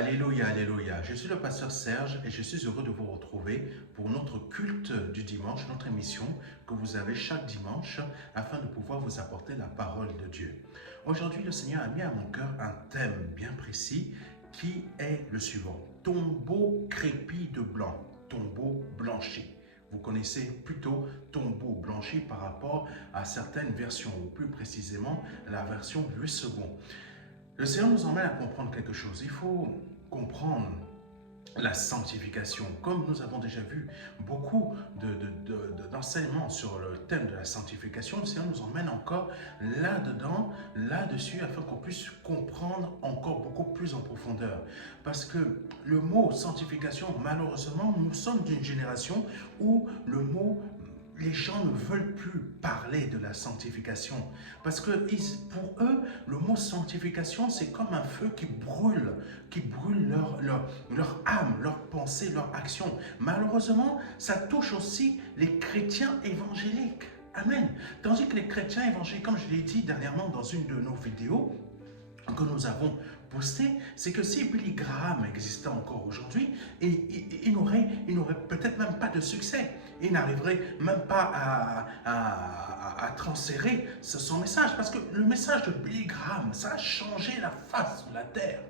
Alléluia, alléluia. Je suis le pasteur Serge et je suis heureux de vous retrouver pour notre culte du dimanche, notre émission que vous avez chaque dimanche afin de pouvoir vous apporter la parole de Dieu. Aujourd'hui, le Seigneur a mis à mon cœur un thème bien précis qui est le suivant. Tombeau crépi de blanc, tombeau blanchi. Vous connaissez plutôt tombeau blanchi par rapport à certaines versions, ou plus précisément la version Louis II. Le Seigneur nous emmène à comprendre quelque chose. Il faut comprendre la sanctification. Comme nous avons déjà vu beaucoup d'enseignements sur le thème de la sanctification, le Seigneur nous emmène encore là-dedans, là-dessus, afin qu'on puisse comprendre encore beaucoup plus en profondeur. Parce que le mot sanctification, malheureusement, nous sommes d'une génération où le mot les gens ne veulent plus parler de la sanctification parce que pour eux, le mot sanctification, c'est comme un feu qui brûle leur âme, leur pensée, leur action. Malheureusement, ça touche aussi les chrétiens évangéliques. Amen. Tandis que les chrétiens évangéliques, comme je l'ai dit dernièrement dans une de nos vidéos que nous avons posté, c'est que si Billy Graham existait encore aujourd'hui, il n'aurait peut-être même pas de succès. Il n'arriverait même pas à transférer son message. Parce que le message de Billy Graham, ça a changé la face de la terre.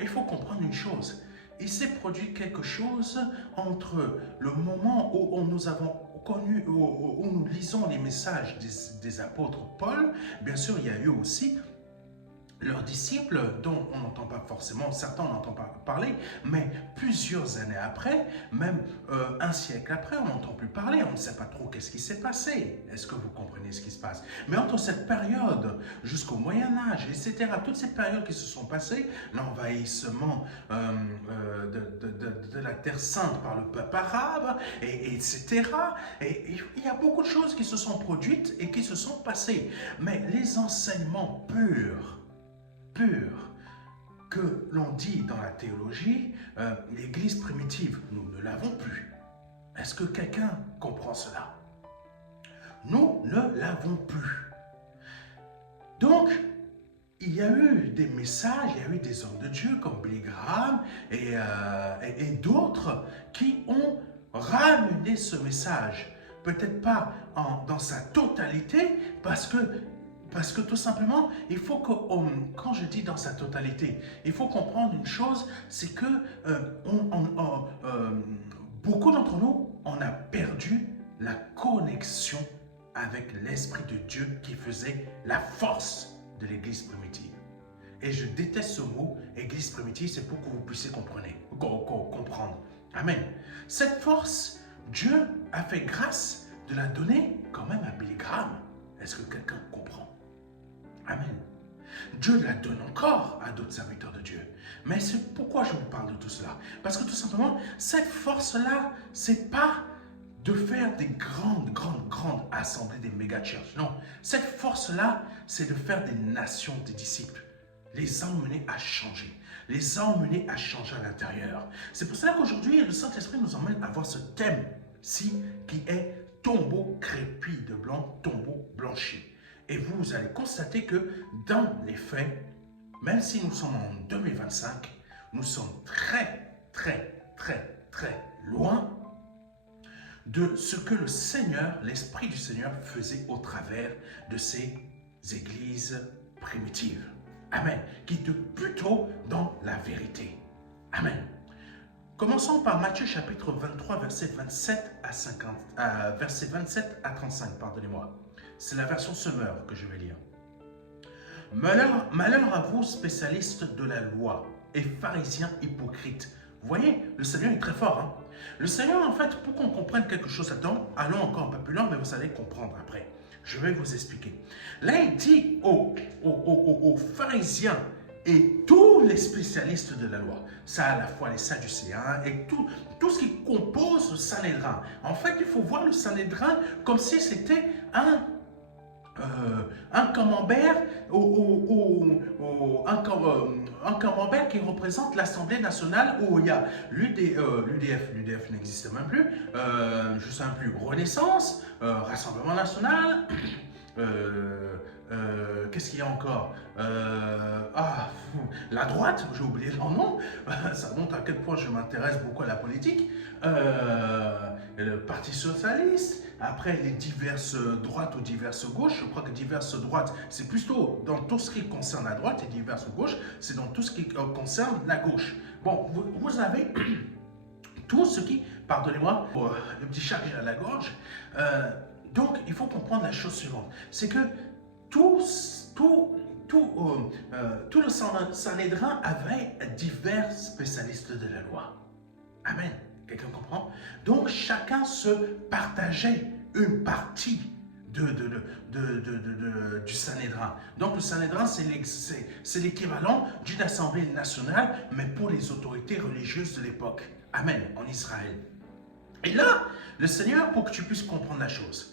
Il faut comprendre une chose. Il s'est produit quelque chose entre le moment où nous avons connu, où nous lisons les messages des apôtres Paul. Bien sûr, il y a eu aussi leurs disciples, dont on n'entend pas forcément, certains on n'entend pas parler, mais plusieurs années après, même un siècle après, on n'entend plus parler, on ne sait pas trop qu'est-ce qui s'est passé. Est-ce que vous comprenez ce qui se passe? Mais entre cette période jusqu'au Moyen-Âge, etc., toutes ces périodes qui se sont passées, l'envahissement de la Terre Sainte par le peuple arabe, etc., et il y a beaucoup de choses qui se sont produites et qui se sont passées. Mais les enseignements purs que l'on dit dans la théologie, l'Église primitive, nous ne l'avons plus. Est-ce que quelqu'un comprend cela? Nous ne l'avons plus. Donc, il y a eu des messages, il y a eu des hommes de Dieu comme Billy Graham et d'autres qui ont ramené ce message. Peut-être pas dans sa totalité, parce que tout simplement, il faut que, quand je dis dans sa totalité, il faut comprendre une chose, c'est que beaucoup d'entre nous, on a perdu la connexion avec l'Esprit de Dieu qui faisait la force de l'Église primitive. Et je déteste ce mot, Église primitive, c'est pour que vous puissiez comprendre. Amen. Cette force, Dieu a fait grâce de la donner quand même à Billy Graham. Est-ce que quelqu'un comprend? Amen. Dieu la donne encore à d'autres serviteurs de Dieu. Mais c'est pourquoi je vous parle de tout cela. Parce que tout simplement, cette force-là, c'est pas de faire des grandes assemblées, des méga-churches. Non, cette force-là, c'est de faire des nations, des disciples. Les emmener à changer. Les emmener à changer à l'intérieur. C'est pour cela qu'aujourd'hui, le Saint-Esprit nous emmène à voir ce thème-ci qui est tombeau crépi de blanc, tombeau blanchi. Et vous allez constater que dans les faits, même si nous sommes en 2025, nous sommes très loin de ce que le Seigneur, l'Esprit du Seigneur faisait au travers de ces églises primitives. Amen. Qui étaient plutôt dans la vérité. Amen. Commençons par Matthieu chapitre 23, verset 27 à 35, pardonnez-moi. C'est la version Semeur que je vais lire. Malheur à vous, spécialistes de la loi et pharisiens hypocrites. Vous voyez, le Seigneur est très fort. Hein? Le Seigneur, en fait, pour qu'on comprenne quelque chose là-dedans, allons encore un peu plus loin, mais vous allez comprendre après. Je vais vous expliquer. Là, il dit aux pharisiens et tous les spécialistes de la loi, ça à la fois les sadducéens et tout ce qui compose le Sanhédrin. En fait, il faut voir le Sanhédrin comme si c'était un camembert un camembert qui représente l'Assemblée nationale où il y a l'UDF n'existe même plus, je ne sais même plus, Renaissance, Rassemblement national, Qu'est-ce qu'il y a encore? La droite, j'ai oublié leur nom. Ça montre à quel point je m'intéresse beaucoup à la politique. Le Parti Socialiste. Après, les diverses droites ou diverses gauches. Je crois que diverses droites, c'est plutôt dans tout ce qui concerne la droite, et diverses gauches, c'est dans tout ce qui concerne la gauche. Bon, vous avez tout ce qui, pardonnez-moi, le petit chat que j'ai à la gorge. Donc, il faut comprendre la chose suivante. C'est que tout le Sanhédrin avait divers spécialistes de la loi. Amen. Quelqu'un comprend? Donc, chacun se partageait une partie du Sanhédrin. Donc, le Sanhédrin, c'est l'équivalent d'une assemblée nationale, mais pour les autorités religieuses de l'époque. Amen, en Israël. Et là, le Seigneur, pour que tu puisses comprendre la chose,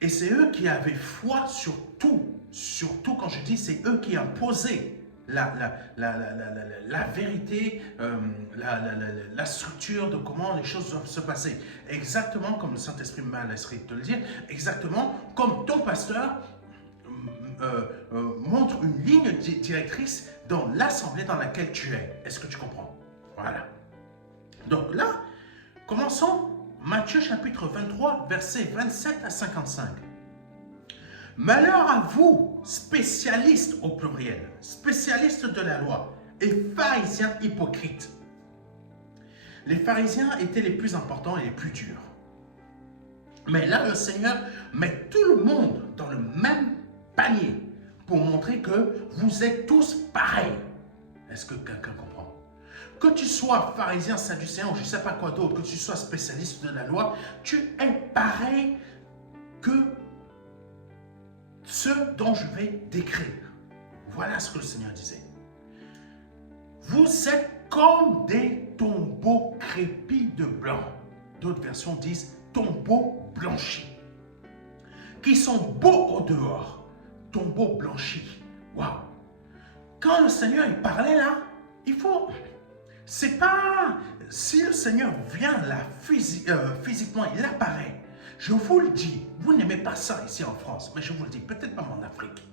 et c'est eux qui avaient foi surtout quand je dis c'est eux qui imposaient la vérité, la structure de comment les choses doivent se passer. Exactement comme le Saint-Esprit m'a laissé te le dire, exactement comme ton pasteur montre une ligne directrice dans l'assemblée dans laquelle tu es. Est-ce que tu comprends? Voilà. Donc là, commençons Matthieu chapitre 23, versets 27 à 55. Malheur à vous, spécialistes au pluriel, spécialistes de la loi et pharisiens hypocrites. Les pharisiens étaient les plus importants et les plus durs. Mais là, le Seigneur met tout le monde dans le même panier pour montrer que vous êtes tous pareils. Est-ce que quelqu'un comprend? Que tu sois pharisien, sadducéen ou je ne sais pas quoi d'autre, que tu sois spécialiste de la loi, tu es pareil que ceux dont je vais décrire. Voilà ce que le Seigneur disait. Vous êtes comme des tombeaux crépis de blanc. D'autres versions disent tombeaux blanchis. Qui sont beaux au dehors. Tombeaux blanchis. Waouh! Quand le Seigneur il parlait là, il faut... C'est pas... Si le Seigneur vient là, physiquement, il apparaît. Je vous le dis, vous n'aimez pas ça ici en France, mais je vous le dis, peut-être pas en Afrique.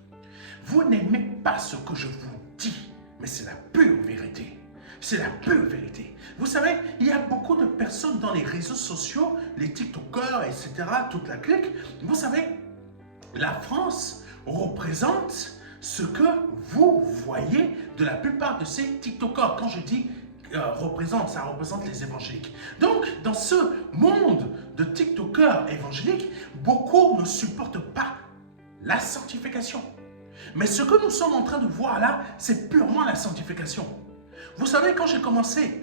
Vous n'aimez pas ce que je vous dis, mais c'est la pure vérité. C'est la pure vérité. Vous savez, il y a beaucoup de personnes dans les réseaux sociaux, les TikTokers, etc., toute la clique. Vous savez, la France représente ce que vous voyez de la plupart de ces TikTokers. Quand je dis ça représente les évangéliques. Donc, dans ce monde de TikTokers évangéliques, beaucoup ne supportent pas la sanctification. Mais ce que nous sommes en train de voir là, c'est purement la sanctification. Vous savez, quand j'ai commencé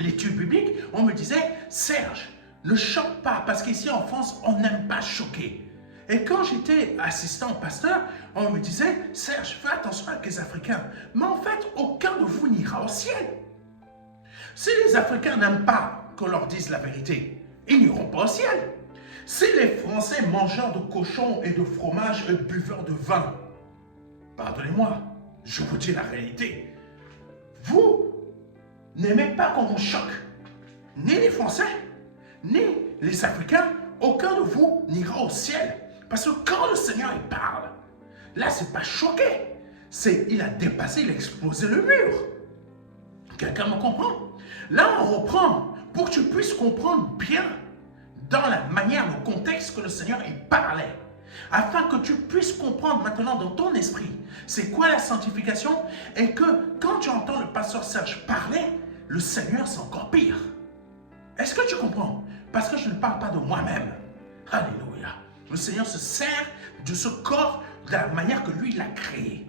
l'étude biblique, on me disait, Serge, ne choque pas, parce qu'ici en France, on n'aime pas choquer. Et quand j'étais assistant pasteur, on me disait, Serge, fais attention avec les Africains. Mais en fait, aucun de vous n'ira au ciel. Si les Africains n'aiment pas qu'on leur dise la vérité, ils n'iront pas au ciel. Si les Français mangeurs de cochons et de fromage et buveurs de vin, pardonnez-moi, je vous dis la réalité, vous n'aimez pas qu'on vous choque. Ni les Français, ni les Africains, aucun de vous n'ira au ciel. Parce que quand le Seigneur il parle, là c'est pas choqué, il a dépassé, il a explosé le mur. Quelqu'un me comprend? Là, on reprend pour que tu puisses comprendre bien dans la manière, le contexte que le Seigneur il parlait. Afin que tu puisses comprendre maintenant dans ton esprit c'est quoi la sanctification et que quand tu entends le pasteur Serge parler, le Seigneur c'est encore pire. Est-ce que tu comprends? Parce que je ne parle pas de moi-même. Alléluia. Le Seigneur se sert de ce corps de la manière que lui il l'a créé.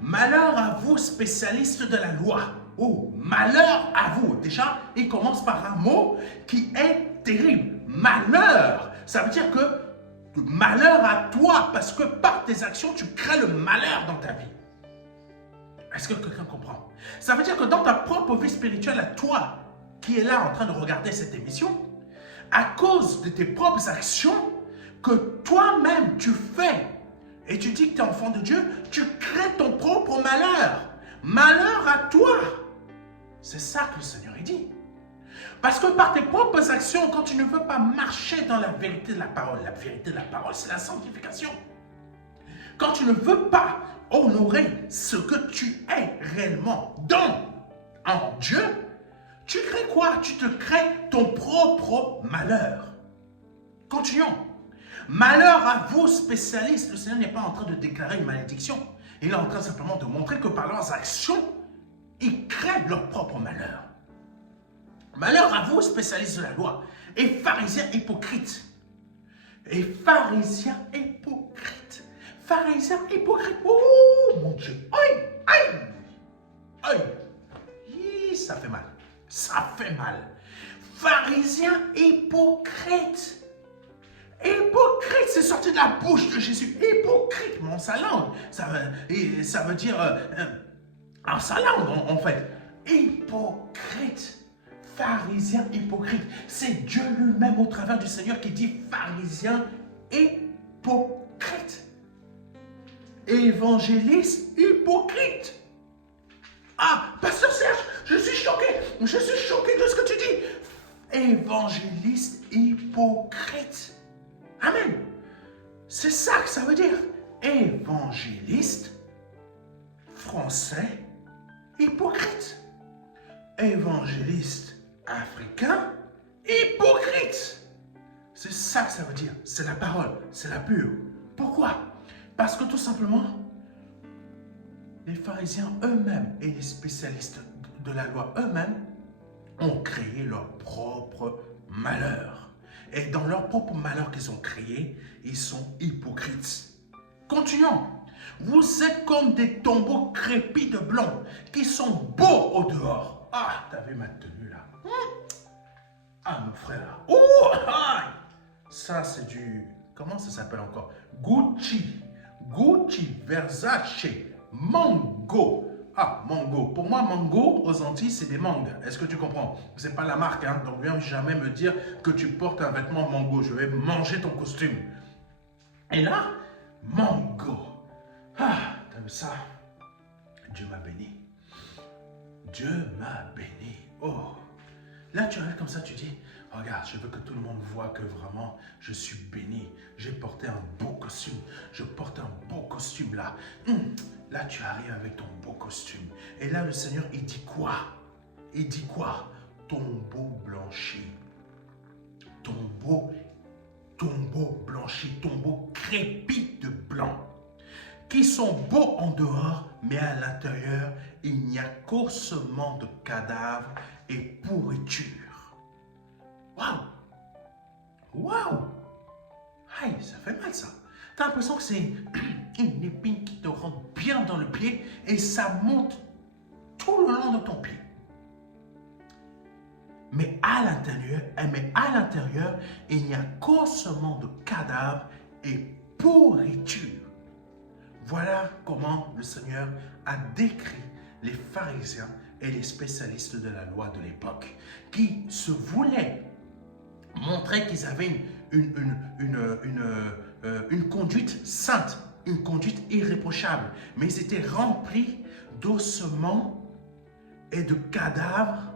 Malheur à vous, spécialistes de la loi. Oh, malheur à vous. Déjà, il commence par un mot qui est terrible. Malheur. Ça veut dire que malheur à toi, parce que par tes actions, tu crées le malheur dans ta vie. Est-ce que quelqu'un comprend? Ça veut dire que dans ta propre vie spirituelle, à toi, qui est là en train de regarder cette émission, à cause de tes propres actions, que toi-même tu fais, et tu dis que tu es enfant de Dieu, tu crées ton propre malheur. Malheur à toi. C'est ça que le Seigneur dit. Parce que par tes propres actions, quand tu ne veux pas marcher dans la vérité de la parole c'est la sanctification. quand tu ne veux pas honorer ce que tu es réellement en Dieu, tu crées quoi? Tu te crées ton propre malheur. Continuons. Malheur à vous, spécialistes. Le Seigneur n'est pas en train de déclarer une malédiction. Il est en train simplement de montrer que par leurs actions, ils créent leur propre malheur. Malheur à vous, spécialistes de la loi, et pharisiens hypocrites. Et pharisiens hypocrites. Pharisiens hypocrites. Oh mon Dieu. Aïe, aïe, aïe. Ça fait mal. Ça fait mal. Pharisiens hypocrites. Hypocrite, c'est sorti de la bouche de Jésus. Hypocrite, mais en sa langue. Ça veut dire en sa langue, en fait. Hypocrite. Pharisien hypocrite. C'est Dieu lui-même au travers du Seigneur qui dit pharisien hypocrite. Évangéliste hypocrite. Ah, Pasteur Serge, je suis choqué. Je suis choqué de ce que tu dis. Évangéliste hypocrite. Amen. C'est ça que ça veut dire. Évangéliste, français, hypocrite. Évangéliste, africain, hypocrite. C'est ça que ça veut dire. C'est la parole, c'est la pure. Pourquoi? Parce que tout simplement, les pharisiens eux-mêmes et les spécialistes de la loi eux-mêmes ont créé leur propre malheur. Et dans leur propre malheur qu'ils ont créé, ils sont hypocrites. Continuons. Vous êtes comme des tombeaux crépis de blanc qui sont beaux au dehors. Ah, t'as vu ma tenue là? Ah, mon frère. Oh, aïe. Ça, c'est du... Comment ça s'appelle encore? Gucci. Gucci, Versace, Mango. Ah, Mango. Pour moi, Mango, aux Antilles, c'est des mangues. Est-ce que tu comprends? C'est pas la marque, hein. Donc, viens jamais me dire que tu portes un vêtement Mango. Je vais manger ton costume. Et là, Mango. Ah, t'as vu ça? Dieu m'a béni. Dieu m'a béni. Oh. Là, tu arrives comme ça, tu dis, regarde, je veux que tout le monde voit que vraiment, je suis béni. J'ai porté un beau costume. Je porte un beau costume là. Là, tu arrives avec ton beau costume. Et là, le Seigneur, il dit quoi? Il dit quoi? Tombeau blanchi. Tombeau blanchi. Tombeau crépi de blanc. Qui sont beaux en dehors, mais à l'intérieur, il n'y a qu'ossement de cadavres et pourriture. Waouh! Waouh! Aïe, ça fait mal ça. T'as l'impression que c'est une épine qui te rentre bien dans le pied et ça monte tout le long de ton pied. Mais à l'intérieur, il n'y a qu'ossement de cadavres et pourriture. Voilà comment le Seigneur a décrit les pharisiens et les spécialistes de la loi de l'époque qui se voulaient montrer qu'ils avaient une conduite sainte, une conduite irréprochable, mais ils étaient remplis d'ossements et de cadavres,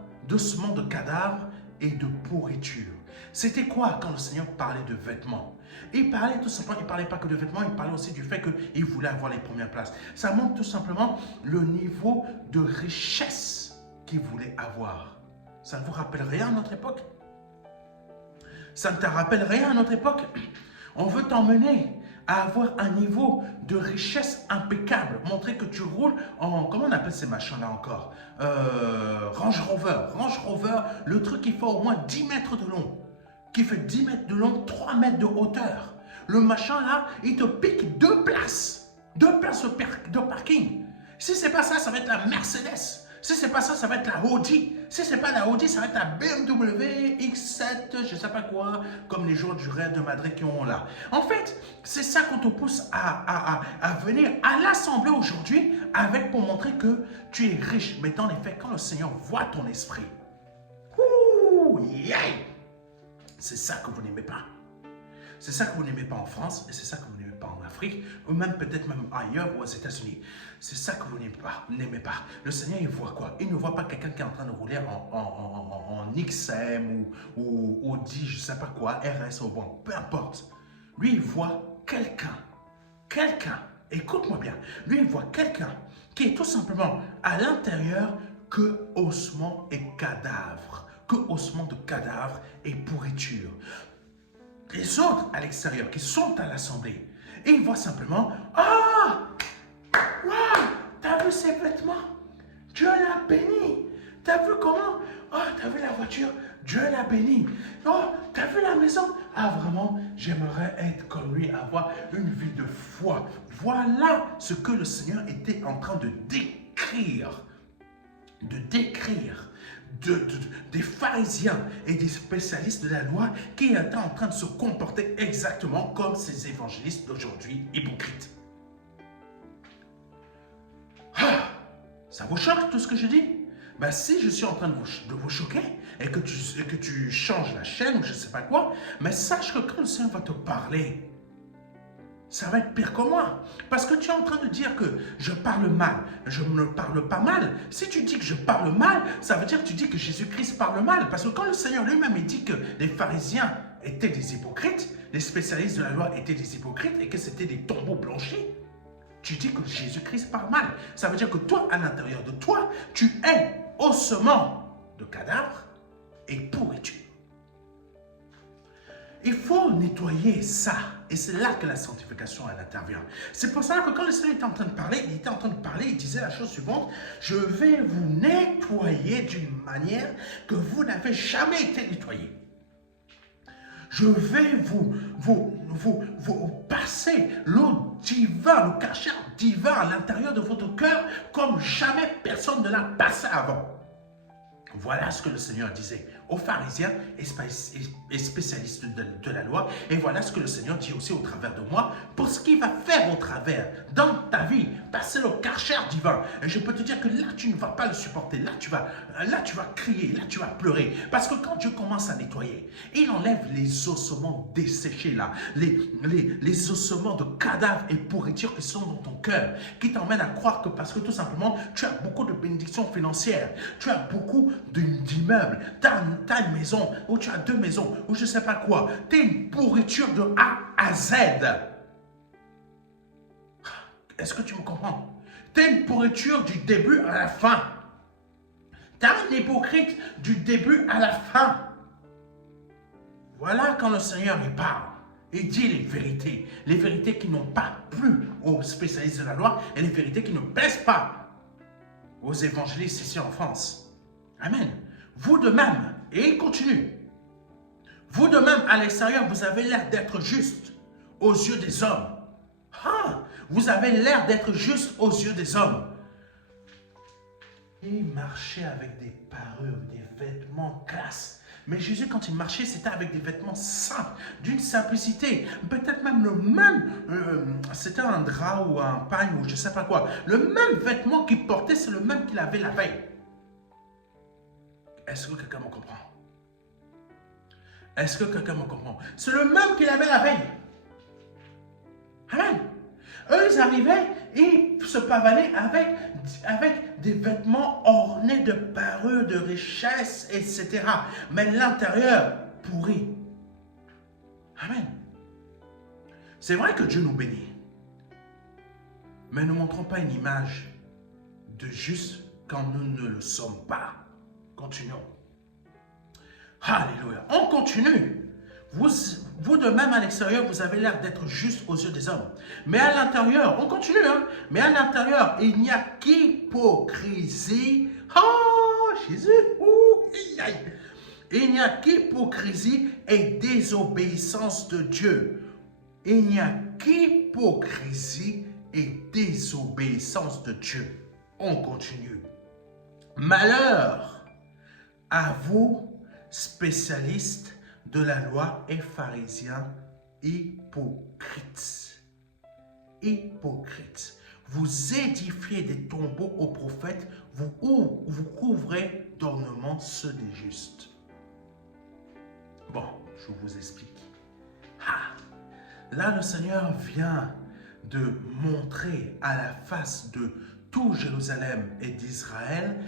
et de pourriture. C'était quoi quand le Seigneur parlait de vêtements? Il parlait tout simplement, il ne parlait pas que de vêtements, il parlait aussi du fait qu'il voulait avoir les premières places. Ça montre tout simplement le niveau de richesse qu'il voulait avoir. Ça ne vous rappelle rien à notre époque? Ça ne te rappelle rien à notre époque? On veut t'emmener à avoir un niveau de richesse impeccable. Montrer que tu roules en... Comment on appelle ces machins-là encore? Range Rover. Range Rover, le truc qui fait au moins 10 mètres de long. Qui fait 10 mètres de long, 3 mètres de hauteur. Le machin là, il te pique 2 places. 2 places de parking. Si c'est pas ça, ça va être la Mercedes. Si c'est pas ça, ça va être la Audi. Si c'est pas la Audi, ça va être la BMW X7, je sais pas quoi, comme les jours du Real de Madrid qui ont là. En fait, c'est ça qu'on te pousse à venir à l'Assemblée aujourd'hui avec pour montrer que tu es riche. Mais dans les faits, quand le Seigneur voit ton esprit, c'est ça que vous n'aimez pas. C'est ça que vous n'aimez pas en France et c'est ça que vous n'aimez pas en Afrique ou même peut-être même ailleurs ou aux États-Unis. C'est ça que vous n'aimez pas. Le Seigneur, il voit quoi? Il ne voit pas quelqu'un qui est en train de rouler en XM ou Audi, je ne sais pas quoi, RS au bon, peu importe. Lui, il voit quelqu'un, écoute-moi bien, lui, il voit quelqu'un qui est tout simplement à l'intérieur que ossements et cadavres, que ossements de cadavres et pourriture. Les autres à l'extérieur qui sont à l'assemblée, et ils voient simplement, ah, waouh, t'as vu ses vêtements? Dieu l'a béni. T'as vu comment? Oh, t'as vu la voiture? Dieu l'a béni. Oh, t'as vu la maison? Ah, vraiment, j'aimerais être comme lui, avoir une vie de foi. Voilà ce que le Seigneur était en train de décrire. Des pharisiens et des spécialistes de la loi qui étaient en train de se comporter exactement comme ces évangélistes d'aujourd'hui hypocrites. Ah, ça vous choque tout ce que je dis? Ben, si je suis en train de vous choquer et que tu changes la chaîne ou je ne sais pas quoi, mais sache que quand le Seigneur va te parler, ça va être pire que moi. Parce que tu es en train de dire que je parle mal. Je ne parle pas mal. Si tu dis que je parle mal, ça veut dire que tu dis que Jésus-Christ parle mal. Parce que quand le Seigneur lui-même dit que les pharisiens étaient des hypocrites, les spécialistes de la loi étaient des hypocrites et que c'était des tombeaux blanchis, tu dis que Jésus-Christ parle mal. Ça veut dire que toi, à l'intérieur de toi, tu es ossement de cadavres et pourriture. Il faut nettoyer ça. Et c'est là que la sanctification, elle intervient. C'est pour ça que quand le Seigneur était en train de parler, il disait la chose suivante, je vais vous nettoyer d'une manière que vous n'avez jamais été nettoyé. Je vais vous passer l'eau divine, le cachet divin à l'intérieur de votre cœur comme jamais personne ne l'a passé avant. Voilà ce que le Seigneur disait aux pharisiens et spécialistes de la loi. Et voilà ce que le Seigneur dit aussi au travers de moi pour ce qu'il va faire au travers dans ta vie. Passer le karcher divin. Et je peux te dire que là, tu ne vas pas le supporter. Là, tu vas crier. Là, tu vas pleurer. Parce que quand Dieu commence à nettoyer, il enlève les ossements desséchés là. Les ossements de cadavres et pourritures qui sont dans ton cœur. Qui t'emmènent à croire que parce que tout simplement, tu as beaucoup de bénédictions financières. Tu as beaucoup d'immeubles, tu as une maison, ou tu as 2 maisons, ou je ne sais pas quoi. Tu es une pourriture de A à Z. Est-ce que tu me comprends? Tu es une pourriture du début à la fin. Tu es un hypocrite du début à la fin. Voilà quand le Seigneur il parle. Il dit les vérités qui n'ont pas plu aux spécialistes de la loi et les vérités qui ne plaisent pas aux évangélistes ici en France. Amen. Vous de même, et il continue, vous de même à l'extérieur, vous avez l'air d'être juste aux yeux des hommes. Ah, vous avez l'air d'être juste aux yeux des hommes. Il marchait avec des parures, des vêtements classe. Mais Jésus, quand il marchait, c'était avec des vêtements simples, d'une simplicité. Peut-être même c'était un drap ou un pagne ou je ne sais pas quoi. Le même vêtement qu'il portait, c'est le même qu'il avait la veille. Est-ce que quelqu'un me comprend? Est-ce que quelqu'un me comprend? C'est le même qu'il avait la veille. Amen. Eux, ils arrivaient, ils se pavanaient avec des vêtements ornés de parures, de richesses, etc. Mais l'intérieur, pourri. Amen. C'est vrai que Dieu nous bénit. Mais ne montrons pas une image de juste quand nous ne le sommes pas. Continuons. Alléluia. On continue. Vous de même à l'extérieur, vous avez l'air d'être juste aux yeux des hommes. Mais à l'intérieur, on continue, hein? Mais à l'intérieur, il n'y a qu'hypocrisie. Oh, Jésus. Il n'y a qu'hypocrisie et désobéissance de Dieu. Il n'y a qu'hypocrisie et désobéissance de Dieu. On continue. Malheur à vous, spécialistes de la loi et pharisiens hypocrites. Hypocrites. Vous édifiez des tombeaux aux prophètes, vous couvrez d'ornements ceux des justes. Bon, je vous explique. Là, le Seigneur vient de montrer à la face de tout Jérusalem et d'Israël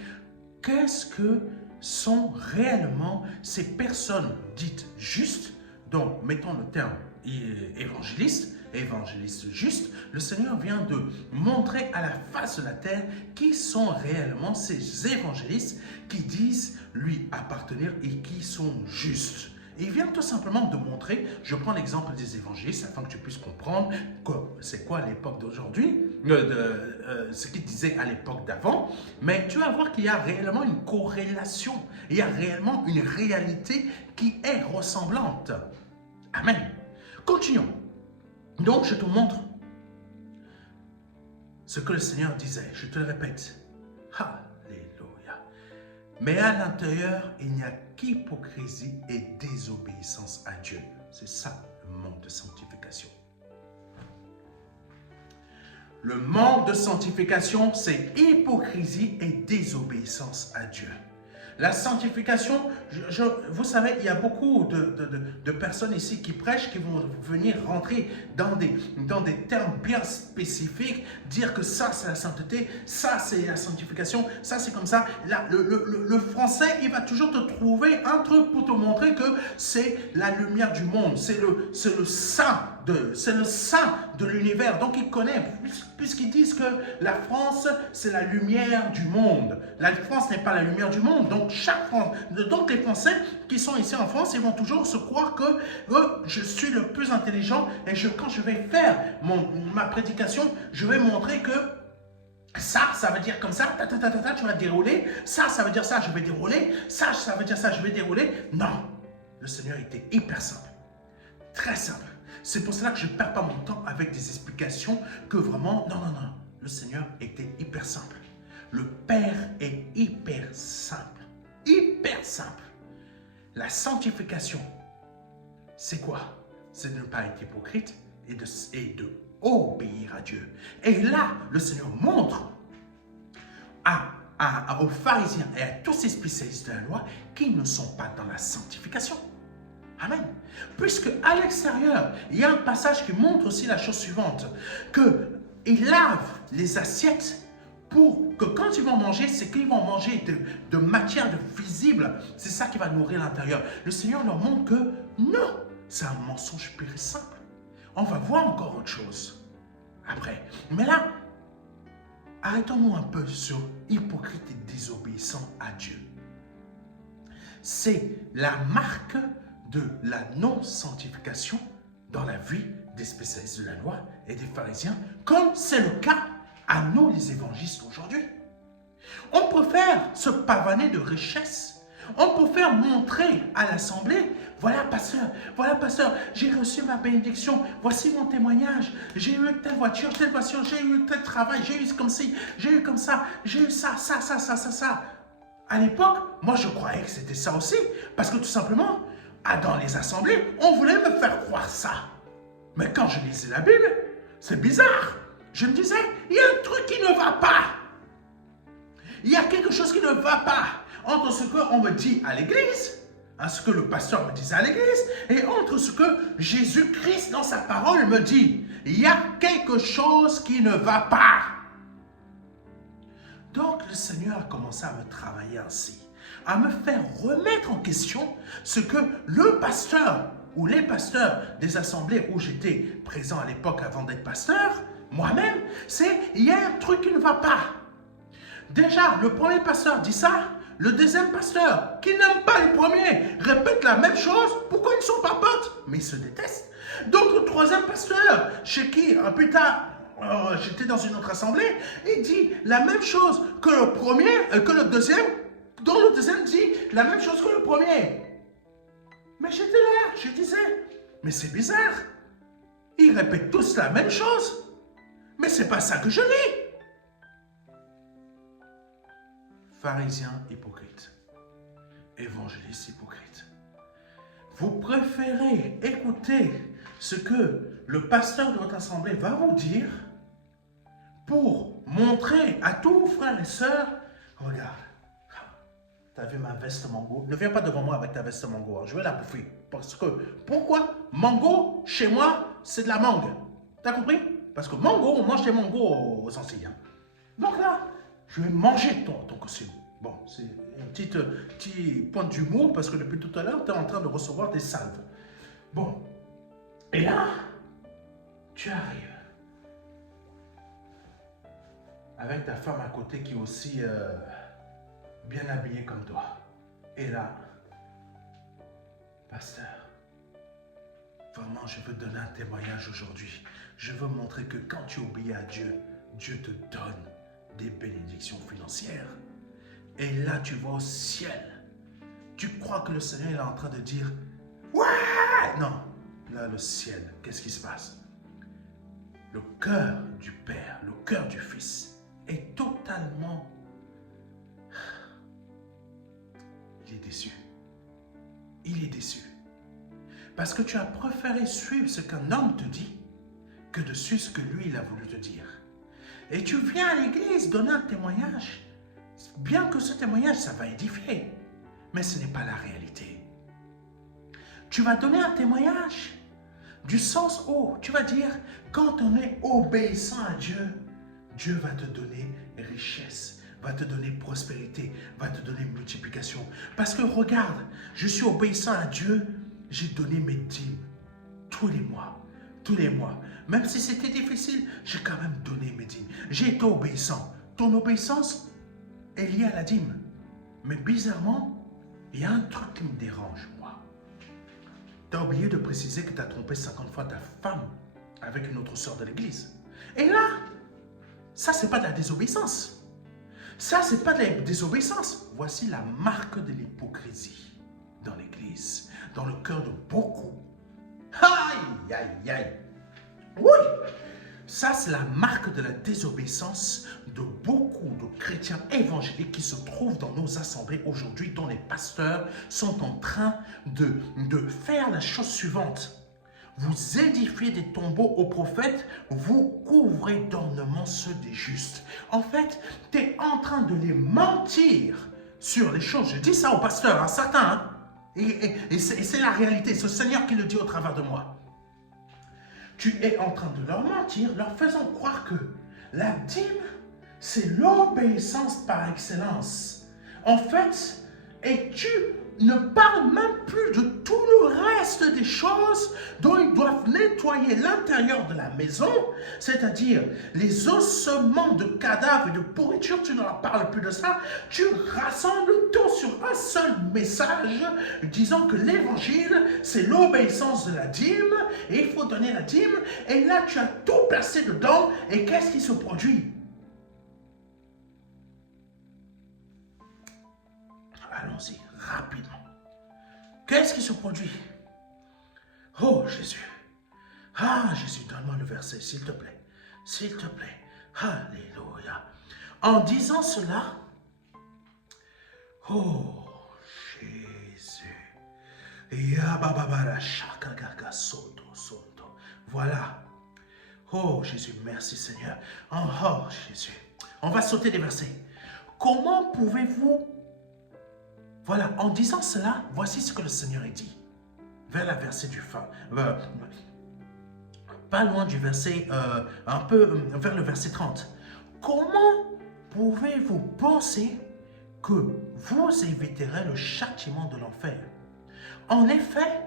qu'est-ce que sont réellement ces personnes dites justes, donc mettons le terme évangéliste, évangélistes justes, le Seigneur vient de montrer à la face de la terre qui sont réellement ces évangélistes qui disent lui appartenir et qui sont justes. Et il vient tout simplement de montrer, je prends l'exemple des évangélistes afin que tu puisses comprendre c'est quoi l'époque d'aujourd'hui, ce qu'ils disaient à l'époque d'avant, mais tu vas voir qu'il y a réellement une corrélation, il y a réellement une réalité qui est ressemblante. Amen. Continuons. Donc je te montre ce que le Seigneur disait, je te le répète. Alléluia. Mais à l'intérieur, il n'y a qu'hypocrisie et désobéissance à Dieu. C'est ça le manque de sanctification. Le manque de sanctification, c'est hypocrisie et désobéissance à Dieu. La sanctification, vous savez, il y a beaucoup de personnes ici qui prêchent, qui vont venir rentrer dans des termes bien spécifiques, dire que ça c'est la sainteté, ça c'est la sanctification, ça c'est comme ça. Là, le français, il va toujours te trouver un truc pour te montrer que c'est la lumière du monde, c'est le saint de l'univers. Donc il connaît, puisqu'ils disent que la France, c'est la lumière du monde. La France n'est pas la lumière du monde. Donc les Français qui sont ici en France, ils vont toujours se croire que je suis le plus intelligent et quand je vais faire ma prédication, je vais montrer que ça veut dire comme ça, tu vas dérouler, ça veut dire ça, je vais dérouler, ça veut dire ça, je vais dérouler. Non, le Seigneur était hyper simple, très simple. C'est pour cela que je ne perds pas mon temps avec des explications que vraiment, non, le Seigneur était hyper simple. Le Père est hyper simple, hyper simple. La sanctification, c'est quoi? C'est de ne pas être hypocrite et de obéir à Dieu. Et là, le Seigneur montre aux pharisiens et à tous ces spécialistes de la loi qu'ils ne sont pas dans la sanctification. Amen. Puisque à l'extérieur, il y a un passage qui montre aussi la chose suivante, qu'ils lavent les assiettes pour que quand ils vont manger, c'est qu'ils vont manger de matière visible. C'est ça qui va nourrir l'intérieur. Le Seigneur leur montre que non, c'est un mensonge pur et simple. On va voir encore autre chose après. Mais là, arrêtons-nous un peu sur hypocrite et désobéissant à Dieu. C'est la marque de la non-sanctification dans la vie des spécialistes de la loi et des pharisiens, comme c'est le cas à nous les évangélistes aujourd'hui. On préfère se pavaner de richesses, on préfère montrer à l'assemblée, voilà pasteur, j'ai reçu ma bénédiction, voici mon témoignage, j'ai eu telle voiture, j'ai eu tel travail, j'ai eu comme ci, j'ai eu comme ça, j'ai eu ça. À l'époque, moi je croyais que c'était ça aussi, parce que tout simplement, dans les assemblées, on voulait me faire croire ça. Mais quand je lisais la Bible, c'est bizarre. Je me disais, il y a un truc qui ne va pas. Il y a quelque chose qui ne va pas entre ce qu'on me dit à l'église, ce que le pasteur me disait à l'église, et entre ce que Jésus-Christ dans sa parole me dit. Il y a quelque chose qui ne va pas. Donc le Seigneur a commencé à me travailler ainsi, à me faire remettre en question ce que le pasteur ou les pasteurs des assemblées où j'étais présent à l'époque avant d'être pasteur, moi-même, il y a un truc qui ne va pas. Déjà, le premier pasteur dit ça, le deuxième pasteur, qui n'aime pas les premiers, répète la même chose. Pourquoi ils ne sont pas potes? Mais ils se détestent. Donc le troisième pasteur, chez qui, plus tard, j'étais dans une autre assemblée, il dit la même chose que le premier, que le deuxième, dont le deuxième dit la même chose que le premier. Mais j'étais là, je disais, mais c'est bizarre. Ils répètent tous la même chose. Mais c'est pas ça que je lis. Pharisiens hypocrites, évangélistes hypocrites. Vous préférez écouter ce que le pasteur de votre assemblée va vous dire pour montrer à tous vos frères et sœurs, regarde, tu as vu ma veste mango? Ne viens pas devant moi avec ta veste mango, je vais la bouffer. Pourquoi? Mango, chez moi, c'est de la mangue. Tu as compris? Parce que mango, on mange des mangos aux Antilles. Donc là, je vais manger ton costume. Bon, c'est une petite pointe d'humour parce que depuis tout à l'heure, tu es en train de recevoir des salves. Bon, et là, tu arrives avec ta femme à côté qui est aussi bien habillée comme toi. Et là, pasteur, vraiment, je veux donner un témoignage aujourd'hui. Je veux montrer que quand tu obéis à Dieu, Dieu te donne des bénédictions financières. Et là, tu vas au ciel. Tu crois que le Seigneur est en train de dire « Ouais !» Non, là, le ciel, qu'est-ce qui se passe? Le cœur du Père, le cœur du Fils est totalement... Il est déçu. Il est déçu. Parce que tu as préféré suivre ce qu'un homme te dit que de suivre ce que lui, il a voulu te dire. Et tu viens à l'église donner un témoignage. Bien que ce témoignage, ça va édifier. Mais ce n'est pas la réalité. Tu vas donner un témoignage du sens où tu vas dire, quand on est obéissant à Dieu, Dieu va te donner richesse, va te donner prospérité, va te donner multiplication. Parce que regarde, je suis obéissant à Dieu, j'ai donné mes dîmes tous les mois. Tous les mois. Même si c'était difficile, j'ai quand même donné mes dîmes. J'ai été obéissant. Ton obéissance est liée à la dîme. Mais bizarrement, il y a un truc qui me dérange, moi. Tu as oublié de préciser que tu as trompé 50 fois ta femme avec une autre sœur de l'église. Et là, ça, c'est pas de la désobéissance. Ça, c'est pas de la désobéissance. Voici la marque de l'hypocrisie dans l'église, dans le cœur de beaucoup. Aïe, aïe, aïe. Oui, ça c'est la marque de la désobéissance de beaucoup de chrétiens évangéliques qui se trouvent dans nos assemblées aujourd'hui, dont les pasteurs sont en train de faire la chose suivante. Vous édifiez des tombeaux aux prophètes, vous couvrez d'ornements ceux des justes. En fait, tu es en train de les mentir sur les choses. Je dis ça aux pasteurs, à certains, hein. Et c'est la réalité, c'est le Seigneur qui le dit au travers de moi. Tu es en train de leur mentir, leur faisant croire que la dîme, c'est l'obéissance par excellence. En fait, et tu ne parles même plus de tout le reste des choses dont ils doivent nettoyer l'intérieur de la maison, c'est-à-dire les ossements de cadavres et de pourriture, tu ne leur parles plus de ça, tu rassembles tout sur un seul message disant que l'évangile, c'est l'obéissance de la dîme et il faut donner la dîme et là tu as tout placé dedans et qu'est-ce qui se produit? Allons-y, rapidement. Qu'est-ce qui se produit? Oh Jésus. Ah Jésus, donne-moi le verset, s'il te plaît. S'il te plaît. Alléluia. En disant cela, oh Jésus. Voilà. Oh Jésus, merci Seigneur. Oh Jésus. On va sauter des versets. Comment pouvez-vous... Voilà, en disant cela, voici ce que le Seigneur a dit. Vers la verset du fin. Pas loin du verset, un peu vers le verset 30. Comment pouvez-vous penser que vous éviterez le châtiment de l'enfer? En effet,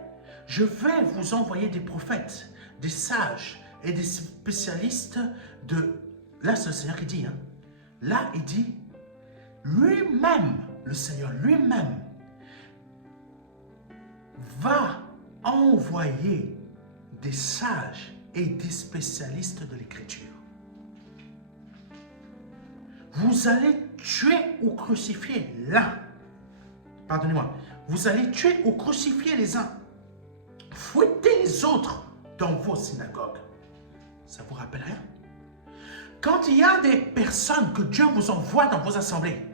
je vais vous envoyer des prophètes, des sages et des spécialistes de... Là, c'est le Seigneur qui dit. Hein. Là, il dit, lui-même, le Seigneur lui-même va envoyer des sages et des spécialistes de l'écriture. Vous allez tuer ou crucifier l'un. Pardonnez-moi. Vous allez tuer ou crucifier les uns. Fouettez les autres dans vos synagogues. Ça vous rappelle rien? Quand il y a des personnes que Dieu vous envoie dans vos assemblées,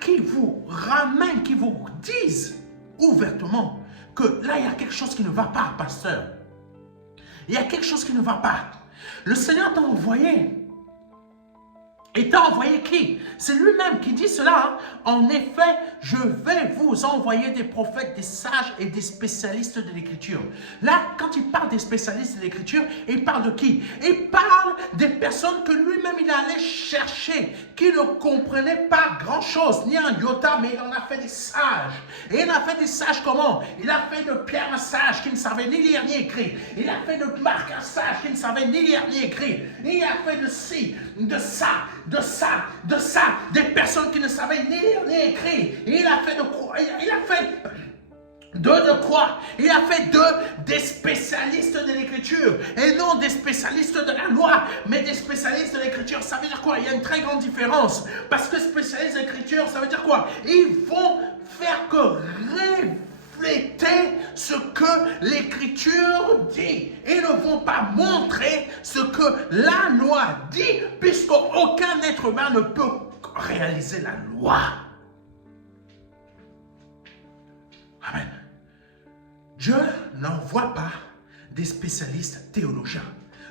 qui vous ramènent, qui vous disent ouvertement que là, il y a quelque chose qui ne va pas, pasteur. Il y a quelque chose qui ne va pas. Le Seigneur t'a envoyé Il t'a envoyé qui? C'est lui-même qui dit cela. Hein. En effet, je vais vous envoyer des prophètes, des sages et des spécialistes de l'écriture. Là, quand il parle des spécialistes de l'écriture, il parle de qui? Il parle des personnes que lui-même il allait chercher, qui ne comprenaient pas grand-chose, ni un iota, mais il en a fait des sages. Et il a fait des sages comment? Il a fait de Pierre un sage qui ne savait ni lire ni écrire. Il a fait de Marc un sage qui ne savait ni lire ni écrire. Il a fait de ci, de ça, de ça, des personnes qui ne savaient ni lire ni écrire. Et il a fait de quoi? Il a fait de quoi? Il a fait des spécialistes de l'écriture et non des spécialistes de la loi, mais des spécialistes de l'écriture. Ça veut dire quoi? Il y a une très grande différence. Parce que spécialistes de l'écriture, ça veut dire quoi? Ils vont faire que refléter ce que l'écriture dit. Ils ne vont pas montrer ce que la loi dit, puisqu'aucun être humain ne peut réaliser la loi. Amen. Dieu n'envoie pas des spécialistes théologiens.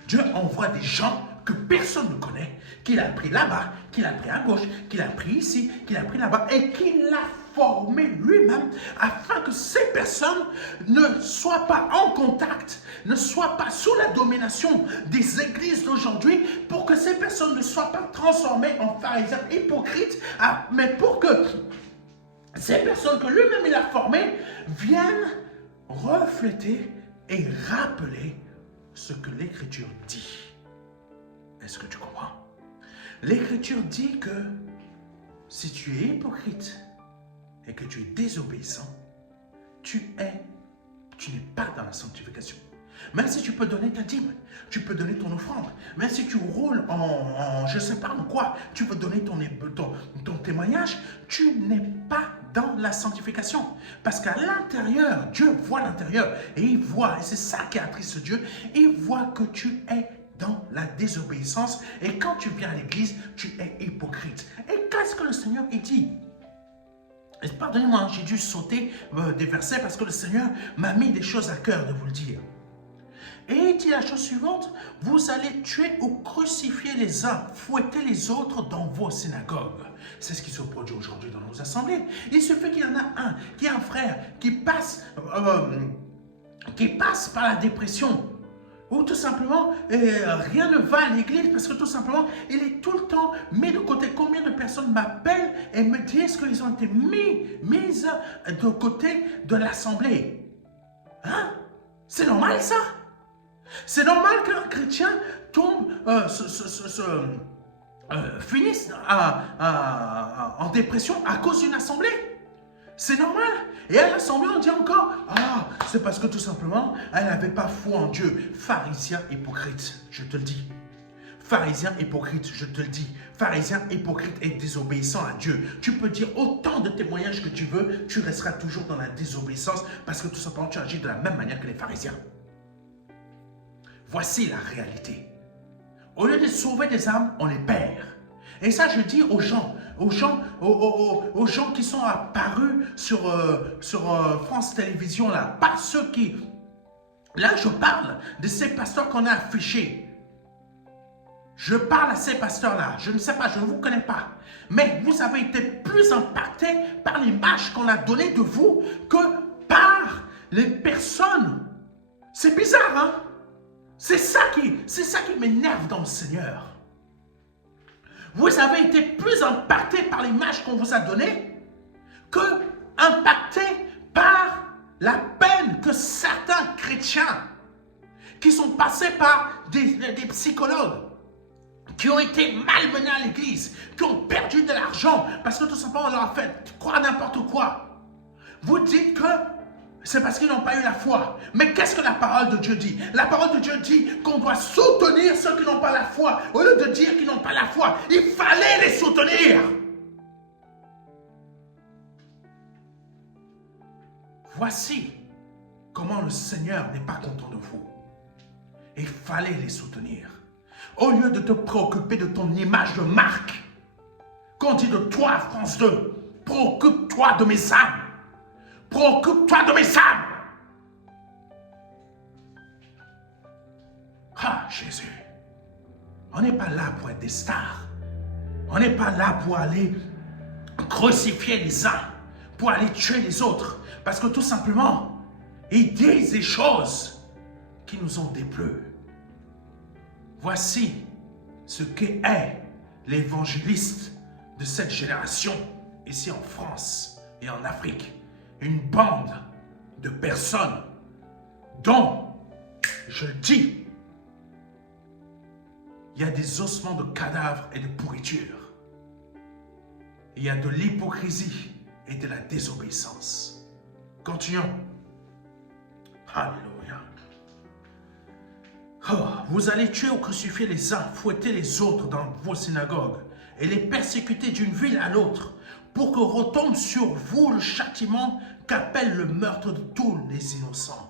Dieu envoie des gens que personne ne connaît, qu'il a pris là-bas, qu'il a pris à gauche, qu'il a pris ici, qu'il a pris là-bas, et qu'il a formé lui-même afin que ces personnes ne soient pas en contact, ne soient pas sous la domination des églises d'aujourd'hui, pour que ces personnes ne soient pas transformées en pharisiens hypocrites, mais pour que ces personnes que lui-même il a formées viennent refléter et rappeler ce que l'Écriture dit. Est-ce que tu comprends? L'Écriture dit que si tu es hypocrite et que tu es désobéissant, tu n'es pas dans la sanctification. Même si tu peux donner ta dîme, tu peux donner ton offrande, même si tu roules en je ne sais pas en quoi, tu peux donner ton témoignage, tu n'es pas dans la sanctification. Parce qu'à l'intérieur, Dieu voit l'intérieur et il voit, et c'est ça qui attriste Dieu, il voit que tu es dans la désobéissance et quand tu viens à l'église, tu es hypocrite. Et qu'est-ce que le Seigneur il dit? Pardonnez-moi, j'ai dû sauter des versets parce que le Seigneur m'a mis des choses à cœur de vous le dire. Et il dit la chose suivante, vous allez tuer ou crucifier les uns, fouetter les autres dans vos synagogues. C'est ce qui se produit aujourd'hui dans nos assemblées. Il suffit qu'il y en a un, qui est un frère, qui passe par la dépression, ou tout simplement, rien ne va à l'église parce que tout simplement, il est tout le temps mis de côté. Combien de personnes m'appellent et me disent qu'ils ont été mises de côté de l'assemblée? Hein? C'est normal ça? C'est normal qu'un chrétien tombe, finisse en dépression à cause d'une assemblée. C'est normal. Et à l'assemblée, on dit encore, ah, c'est parce que tout simplement, elle n'avait pas foi en Dieu. Pharisien hypocrite, je te le dis. Pharisien hypocrite, je te le dis. Pharisien hypocrite et désobéissant à Dieu. Tu peux dire autant de témoignages que tu veux, tu resteras toujours dans la désobéissance parce que tout simplement, tu agis de la même manière que les pharisiens. Voici la réalité. Au lieu de sauver des âmes, on les perd. Et ça, je dis aux gens qui sont apparus sur France Télévisions, là, pas ceux qui... Là, je parle de ces pasteurs qu'on a affichés. Je parle à ces pasteurs-là. Je ne sais pas, je ne vous connais pas. Mais vous avez été plus impactés par l'image qu'on a donnée de vous que par les personnes. C'est bizarre, hein? C'est ça qui m'énerve dans le Seigneur. Vous avez été plus impacté par l'image qu'on vous a donnée que impacté par la peine que certains chrétiens qui sont passés par des psychologues, qui ont été malmenés à l'église, qui ont perdu de l'argent parce que tout simplement on leur a fait croire n'importe quoi. Vous dites que c'est parce qu'ils n'ont pas eu la foi. Mais qu'est-ce que la parole de Dieu dit? La parole de Dieu dit qu'on doit soutenir ceux qui n'ont pas la foi. Au lieu de dire qu'ils n'ont pas la foi, il fallait les soutenir. Voici comment le Seigneur n'est pas content de vous. Il fallait les soutenir. Au lieu de te préoccuper de ton image de marque, qu'on dit de toi, France 2, préoccupe-toi de mes âmes. Préoccupe-toi de mes âmes. Ah, Jésus. On n'est pas là pour être des stars. On n'est pas là pour aller crucifier les uns, pour aller tuer les autres. Parce que tout simplement, ils disent des choses qui nous ont déplu. Voici ce qu'est l'évangéliste de cette génération, ici en France et en Afrique. Une bande de personnes dont, je le dis, il y a des ossements de cadavres et de pourriture. Il y a de l'hypocrisie et de la désobéissance. Continuons. Alléluia. Oh, vous allez tuer ou crucifier les uns, fouetter les autres dans vos synagogues et les persécuter d'une ville à l'autre pour que retombe sur vous le châtiment qu'appelle le meurtre de tous les innocents.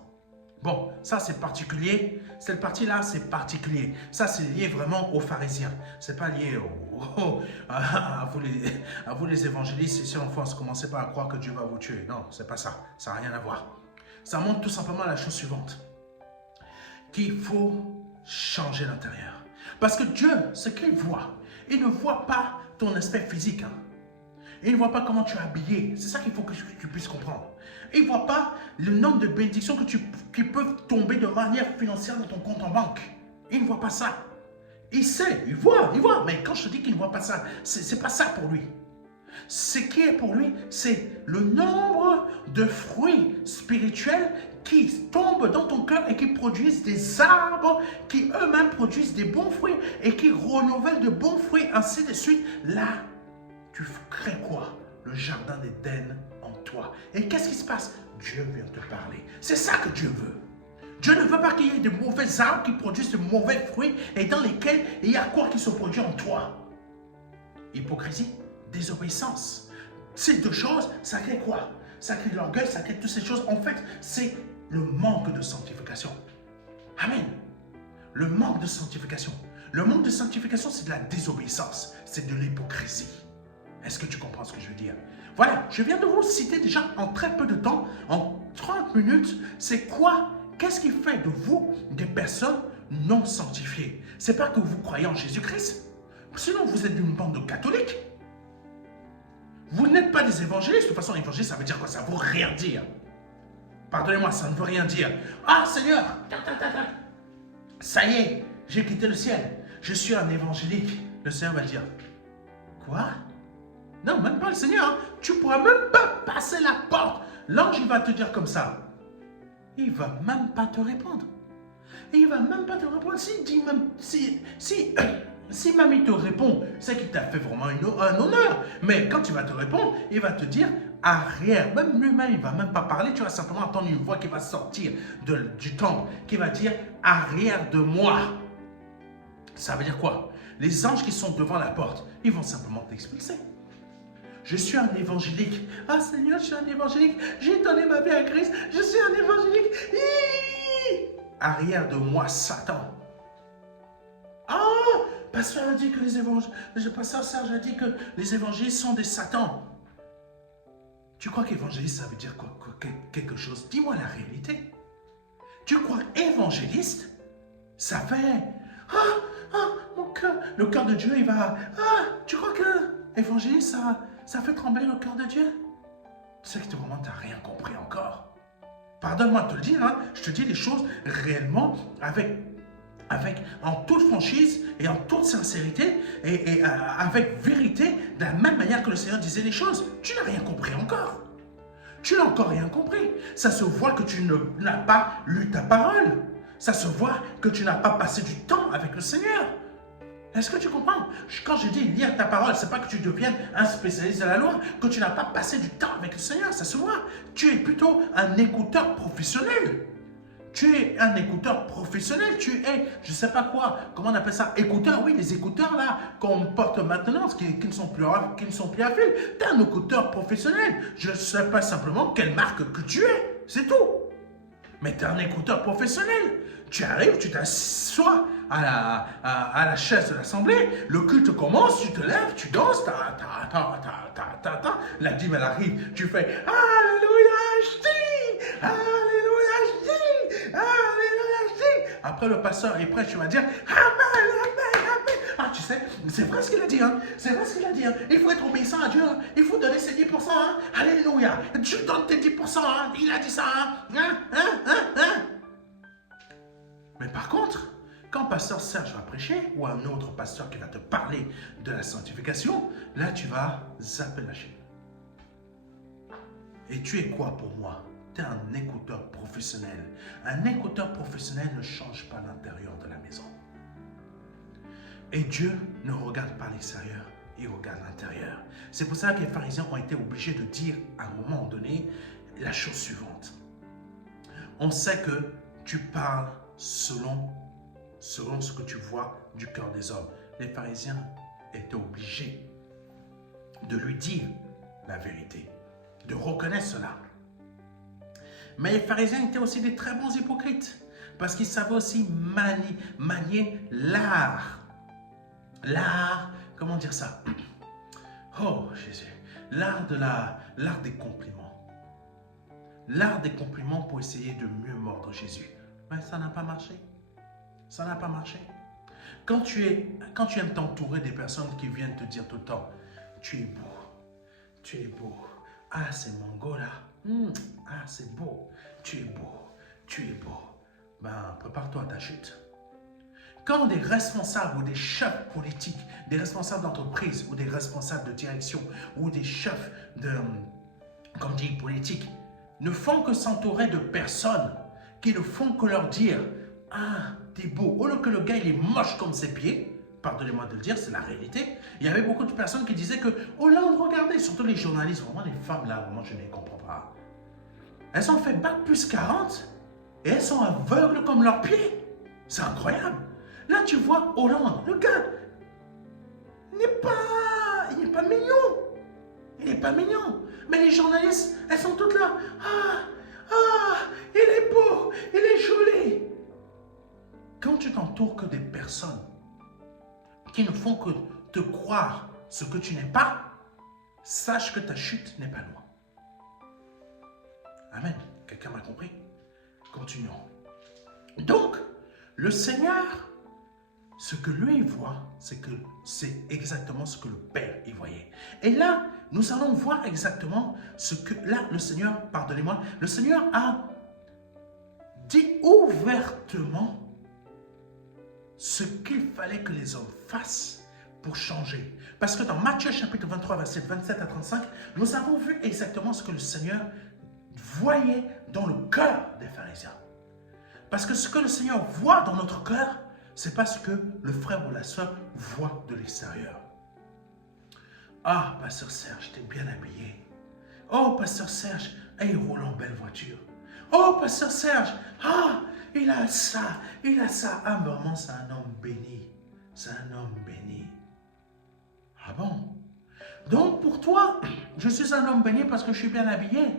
Bon, ça c'est particulier. Cette partie-là, c'est particulier. Ça, c'est lié vraiment aux pharisiens. C'est pas lié à vous les évangélistes ici en France. Commencez pas à croire que Dieu va vous tuer. Non, c'est pas ça. Ça n'a rien à voir. Ça montre tout simplement la chose suivante. Qu'il faut changer l'intérieur. Parce que Dieu, ce qu'il voit, il ne voit pas ton aspect physique. Hein. Il ne voit pas comment tu es habillé. C'est ça qu'il faut que tu puisses comprendre. Il ne voit pas le nombre de bénédictions qui peuvent tomber de manière financière dans ton compte en banque. Il ne voit pas ça. Il sait, il voit. Mais quand je te dis qu'il ne voit pas ça, ce n'est pas ça pour lui. Ce qui est pour lui, c'est le nombre de fruits spirituels qui tombent dans ton cœur et qui produisent des arbres qui eux-mêmes produisent des bons fruits et qui renouvellent de bons fruits, ainsi de suite. Là, tu crées quoi? Le jardin d'Éden en toi. Et qu'est-ce qui se passe? Dieu vient te parler. C'est ça que Dieu veut. Dieu ne veut pas qu'il y ait de mauvais arbres qui produisent de mauvais fruits et dans lesquels il y a quoi qui se produit en toi? Hypocrisie, désobéissance. Ces deux choses, ça crée quoi? Ça crée de l'orgueil, ça crée toutes ces choses. En fait, c'est le manque de sanctification. Amen. Le manque de sanctification. Le manque de sanctification, c'est de la désobéissance. C'est de l'hypocrisie. Est-ce que tu comprends ce que je veux dire? Voilà, je viens de vous citer déjà en très peu de temps, en 30 minutes, c'est quoi? Qu'est-ce qui fait de vous des personnes non sanctifiées? C'est pas que vous croyez en Jésus-Christ. Sinon, vous êtes une bande de catholiques. Vous n'êtes pas des évangélistes. De toute façon, évangéliste, ça veut dire quoi? Ça ne veut rien dire. Pardonnez-moi, ça ne veut rien dire. Ah, Seigneur, ça y est, j'ai quitté le ciel. Je suis un évangélique. Le Seigneur va dire, quoi? Non, même pas le Seigneur. Hein. Tu ne pourras même pas passer la porte. L'ange, il va te dire comme ça. Il ne va même pas te répondre. Et il ne va même pas te répondre. Si même il te répond, c'est qu'il t'a fait vraiment un honneur. Mais quand il va te répondre, il va te dire arrière. Même lui-même, il ne va même pas parler. Tu vas simplement entendre une voix qui va sortir du temple, qui va dire arrière de moi. Ça veut dire quoi? Les anges qui sont devant la porte, ils vont simplement t'expulser. Je suis un évangélique. Ah Seigneur, je suis un évangélique. J'ai donné ma vie à Christ. Je suis un évangélique. Arrière de moi, Satan. Ah, pasteur a dit que les évangiles, le pasteur Serge a dit que les évangélistes sont des satans. Tu crois qu'évangéliste, ça veut dire quoi, quelque chose? Dis-moi la réalité. Tu crois qu'évangéliste, ça fait... mon cœur, le cœur de Dieu, il va... tu crois que évangéliste, ça fait trembler le cœur de Dieu? Tu sais que vraiment, tu n'as rien compris encore. Pardonne-moi de te le dire, hein, je te dis les choses réellement en toute franchise et en toute sincérité et avec vérité, de la même manière que le Seigneur disait les choses. Tu n'as rien compris encore. Tu n'as encore rien compris. Ça se voit que tu n'as pas lu ta parole. Ça se voit que tu n'as pas passé du temps avec le Seigneur. Est-ce que tu comprends? Quand je dis lire ta parole, ce n'est pas que tu deviennes un spécialiste de la loi, que tu n'as pas passé du temps avec le Seigneur, ça se voit. Tu es plutôt un écouteur professionnel. Tu es un écouteur professionnel, tu es, je ne sais pas quoi, comment on appelle ça, écouteur, oui, les écouteurs là, qu'on porte maintenant, qui ne sont plus à fil. Tu es un écouteur professionnel. Je ne sais pas simplement quelle marque que tu es, c'est tout. Mais tu es un écouteur professionnel. Tu arrives, tu t'assois à la chaise de l'assemblée, le culte commence, tu te lèves, tu danses, la dîme elle arrive, tu fais Alléluia, je dis, Alléluia, je dis, Alléluia, je dis. Après le pasteur est prêt, tu vas dire Amen, Amen, Amen. Ah, tu sais. C'est vrai ce qu'il a dit, hein. C'est vrai ce qu'il a dit, hein. Il faut être obéissant à Dieu, hein. Il faut donner ses 10%, hein. Alléluia. Tu donnes tes 10%, hein. Il a dit ça, hein. Mais par contre, quand pasteur Serge va prêcher, ou un autre pasteur qui va te parler de la sanctification, là tu vas zapper la chaîne. Et tu es quoi pour moi? Tu es un écouteur professionnel. Un écouteur professionnel ne change pas l'intérieur de la maison. Et Dieu ne regarde pas l'extérieur, il regarde l'intérieur. C'est pour ça que les pharisiens ont été obligés de dire à un moment donné la chose suivante. On sait que tu parles selon ce que tu vois du cœur des hommes. Les pharisiens étaient obligés de lui dire la vérité, de reconnaître cela. Mais les pharisiens étaient aussi des très bons hypocrites, parce qu'ils savaient aussi manier l'art. L'art, comment dire ça? Oh Jésus, l'art des compliments. L'art des compliments pour essayer de mieux mordre Jésus. Mais ça n'a pas marché. Ça n'a pas marché. Quand tu aimes t'entourer des personnes qui viennent te dire tout le temps, tu es beau, tu es beau. Ah, c'est mon gars là. Ah, c'est beau. Tu es beau, tu es beau. Ben, prépare-toi à ta chute. Quand des responsables ou des chefs politiques, des responsables d'entreprise ou des responsables de direction ou des chefs comme dit politiques, ne font que s'entourer de personnes qui ne font que leur dire « Ah, t'es beau », au lieu que le gars il est moche comme ses pieds, pardonnez-moi de le dire, c'est la réalité. Il y avait beaucoup de personnes qui disaient que Hollande, regardez, surtout les journalistes, vraiment les femmes là, vraiment je ne les comprends pas. Elles ont fait bac plus 40 et elles sont aveugles comme leurs pieds. C'est incroyable. Là tu vois Hollande, le gars, il n'est pas mignon. Il n'est pas mignon. Mais les journalistes, elles sont toutes là. Il est beau, il est joli. Quand tu t'entoures que des personnes qui ne font que te croire ce que tu n'es pas, sache que ta chute n'est pas loin. Amen. Quelqu'un m'a compris? Continuons. Donc, le Seigneur, ce que lui voit, c'est que c'est exactement ce que le Père y voyait. Et là, nous allons voir exactement ce que, là, le Seigneur, pardonnez-moi, le Seigneur a dit ouvertement ce qu'il fallait que les hommes fassent pour changer. Parce que dans Matthieu chapitre 23, verset 27 à 35, nous avons vu exactement ce que le Seigneur voyait dans le cœur des pharisiens. Parce que ce que le Seigneur voit dans notre cœur, c'est pas ce que le frère ou la soeur voit de l'extérieur. Ah, pasteur Serge, t'es bien habillé. Oh, pasteur Serge, il roule en belle voiture. Oh, pasteur Serge, il a ça, il a ça. Ah, vraiment, c'est un homme béni. C'est un homme béni. Ah bon? Donc, pour toi, je suis un homme béni parce que je suis bien habillé.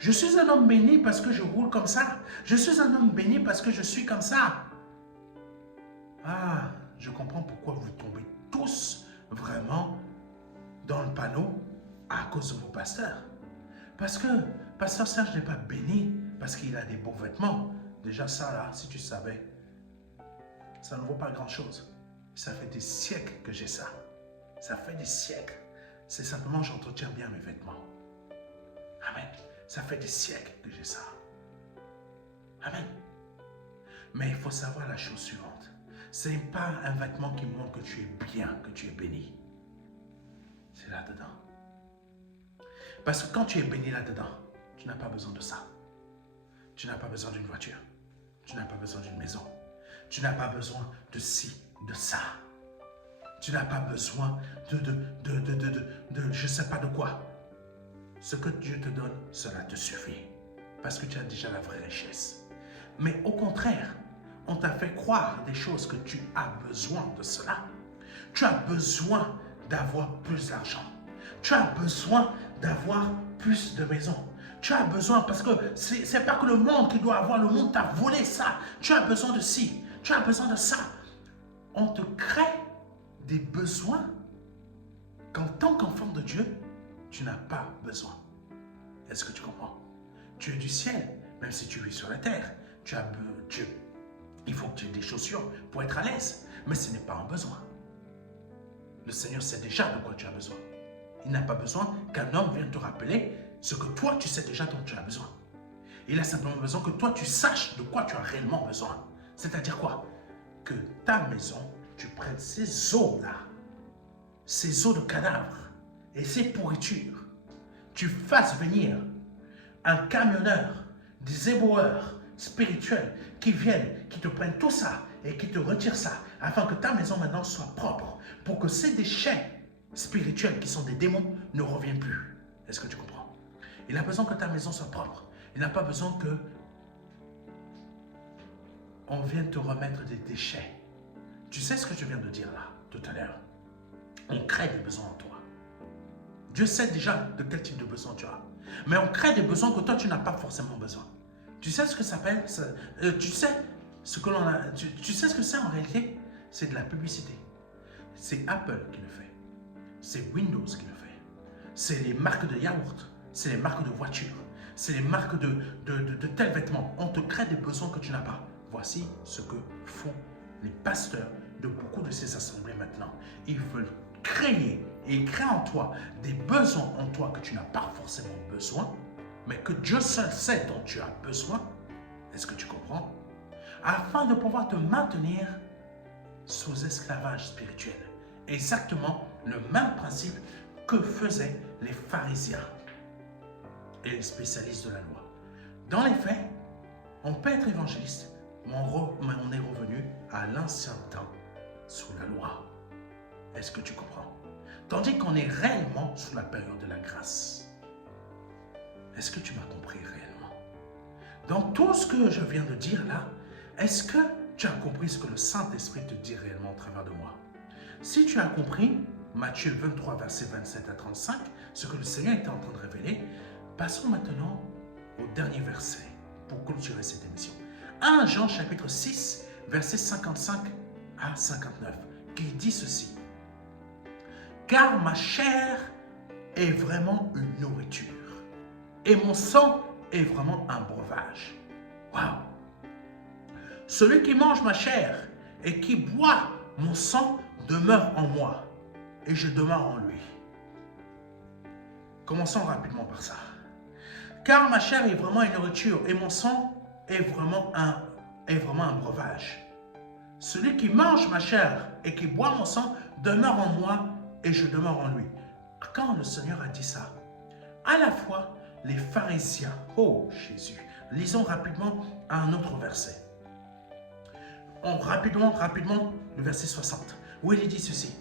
Je suis un homme béni parce que je roule comme ça. Je suis un homme béni parce que je suis comme ça. Ah, je comprends pourquoi vous tombez tous vraiment dans le panneau à cause de vos pasteurs. Parce que pasteur Serge n'est pas béni parce qu'il a des beaux vêtements. Déjà ça là, si tu savais, ça ne vaut pas grand-chose. Ça fait des siècles que j'ai ça. Ça fait des siècles. C'est simplement j'entretiens bien mes vêtements. Amen. Ça fait des siècles que j'ai ça. Amen. Mais il faut savoir la chose suivante. Ce n'est pas un vêtement qui montre que tu es bien, que tu es béni. C'est là-dedans. Parce que quand tu es béni là-dedans, tu n'as pas besoin de ça. Tu n'as pas besoin d'une voiture. Tu n'as pas besoin d'une maison. Tu n'as pas besoin de ci, de ça. Tu n'as pas besoin de je ne sais pas de quoi. Ce que Dieu te donne, cela te suffit. Parce que tu as déjà la vraie richesse. Mais au contraire, on t'a fait croire des choses que tu as besoin de cela. Tu as besoin d'avoir plus d'argent. Tu as besoin d'avoir plus de maisons. Tu as besoin, parce que c'est pas que le monde qui doit avoir, le monde t'a volé ça. Tu as besoin de ci, tu as besoin de ça. On te crée des besoins qu'en tant qu'enfant de Dieu, tu n'as pas besoin. Est-ce que tu comprends? Tu es du ciel, même si tu vis sur la terre. Il faut que tu aies des chaussures pour être à l'aise, mais ce n'est pas un besoin. Le Seigneur sait déjà de quoi tu as besoin. Il n'a pas besoin qu'un homme vienne te rappeler ce que toi, tu sais déjà dont tu as besoin. Il a simplement besoin que toi, tu saches de quoi tu as réellement besoin. C'est-à-dire quoi? Que ta maison, tu prennes ces eaux-là, ces eaux de cadavres et ces pourritures, tu fasses venir un camionneur, des éboueurs spirituels qui viennent, qui te prennent tout ça et qui te retirent ça, afin que ta maison maintenant soit propre, pour que ces déchets spirituels qui sont des démons ne reviennent plus. Est-ce que tu comprends? Il a besoin que ta maison soit propre. Il n'a pas besoin que on vienne te remettre des déchets. Tu sais ce que je viens de dire là, tout à l'heure? On crée des besoins en toi. Dieu sait déjà de quel type de besoin tu as. Mais on crée des besoins que toi, tu n'as pas forcément besoin. Tu sais ce que ça s'appelle? Tu sais ce que l'on a. Tu sais ce que c'est en réalité? C'est de la publicité. C'est Apple qui le fait. C'est Windows qui le fait. C'est les marques de yaourt. C'est les marques de voitures. C'est les marques de tels vêtements. On te crée des besoins que tu n'as pas. Voici ce que font les pasteurs de beaucoup de ces assemblées maintenant. Ils veulent créer et ils créent en toi des besoins en toi que tu n'as pas forcément besoin, mais que Dieu seul sait dont tu as besoin. Est-ce que tu comprends? Afin de pouvoir te maintenir sous esclavage spirituel. Exactement le même principe que faisaient les pharisiens et les spécialistes de la loi. Dans les faits, on peut être évangéliste, mais on est revenu à l'ancien temps sous la loi. Est-ce que tu comprends? Tandis qu'on est réellement sous la période de la grâce. Est-ce que tu m'as compris réellement? Dans tout ce que je viens de dire là, est-ce que tu as compris ce que le Saint-Esprit te dit réellement au travers de moi? Si tu as compris, Matthieu 23, versets 27 à 35, ce que le Seigneur était en train de révéler, passons maintenant au dernier verset pour clôturer cette émission. 1 Jean chapitre 6, versets 55 à 59, qui dit ceci. Car ma chair est vraiment une nourriture et mon sang est vraiment un breuvage. Waouh! Celui qui mange ma chair et qui boit mon sang demeure en moi et je demeure en lui. Commençons rapidement par ça. Car ma chair est vraiment une nourriture et mon sang est vraiment un breuvage. Celui qui mange ma chair et qui boit mon sang demeure en moi et je demeure en lui. Quand le Seigneur a dit ça, à la fois les pharisiens, oh Jésus, lisons rapidement un autre verset. Rapidement, le verset 60, où il dit ceci.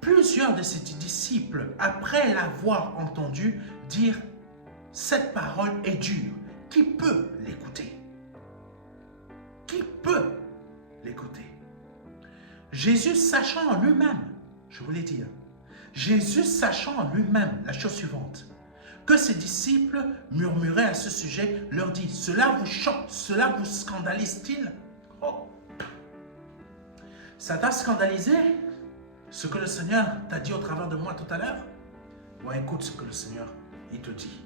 Plusieurs de ses disciples, après l'avoir entendu, dirent « Cette parole est dure, qui peut l'écouter ?» Qui peut l'écouter? Jésus sachant en lui-même, je vous l'ai dit, Jésus sachant en lui-même la chose suivante, que ses disciples murmuraient à ce sujet, leur dit, cela vous choque, cela vous scandalise-t-il? Oh. Ça t'a scandalisé ce que le Seigneur t'a dit au travers de moi tout à l'heure? Bon, écoute ce que le Seigneur, il te dit,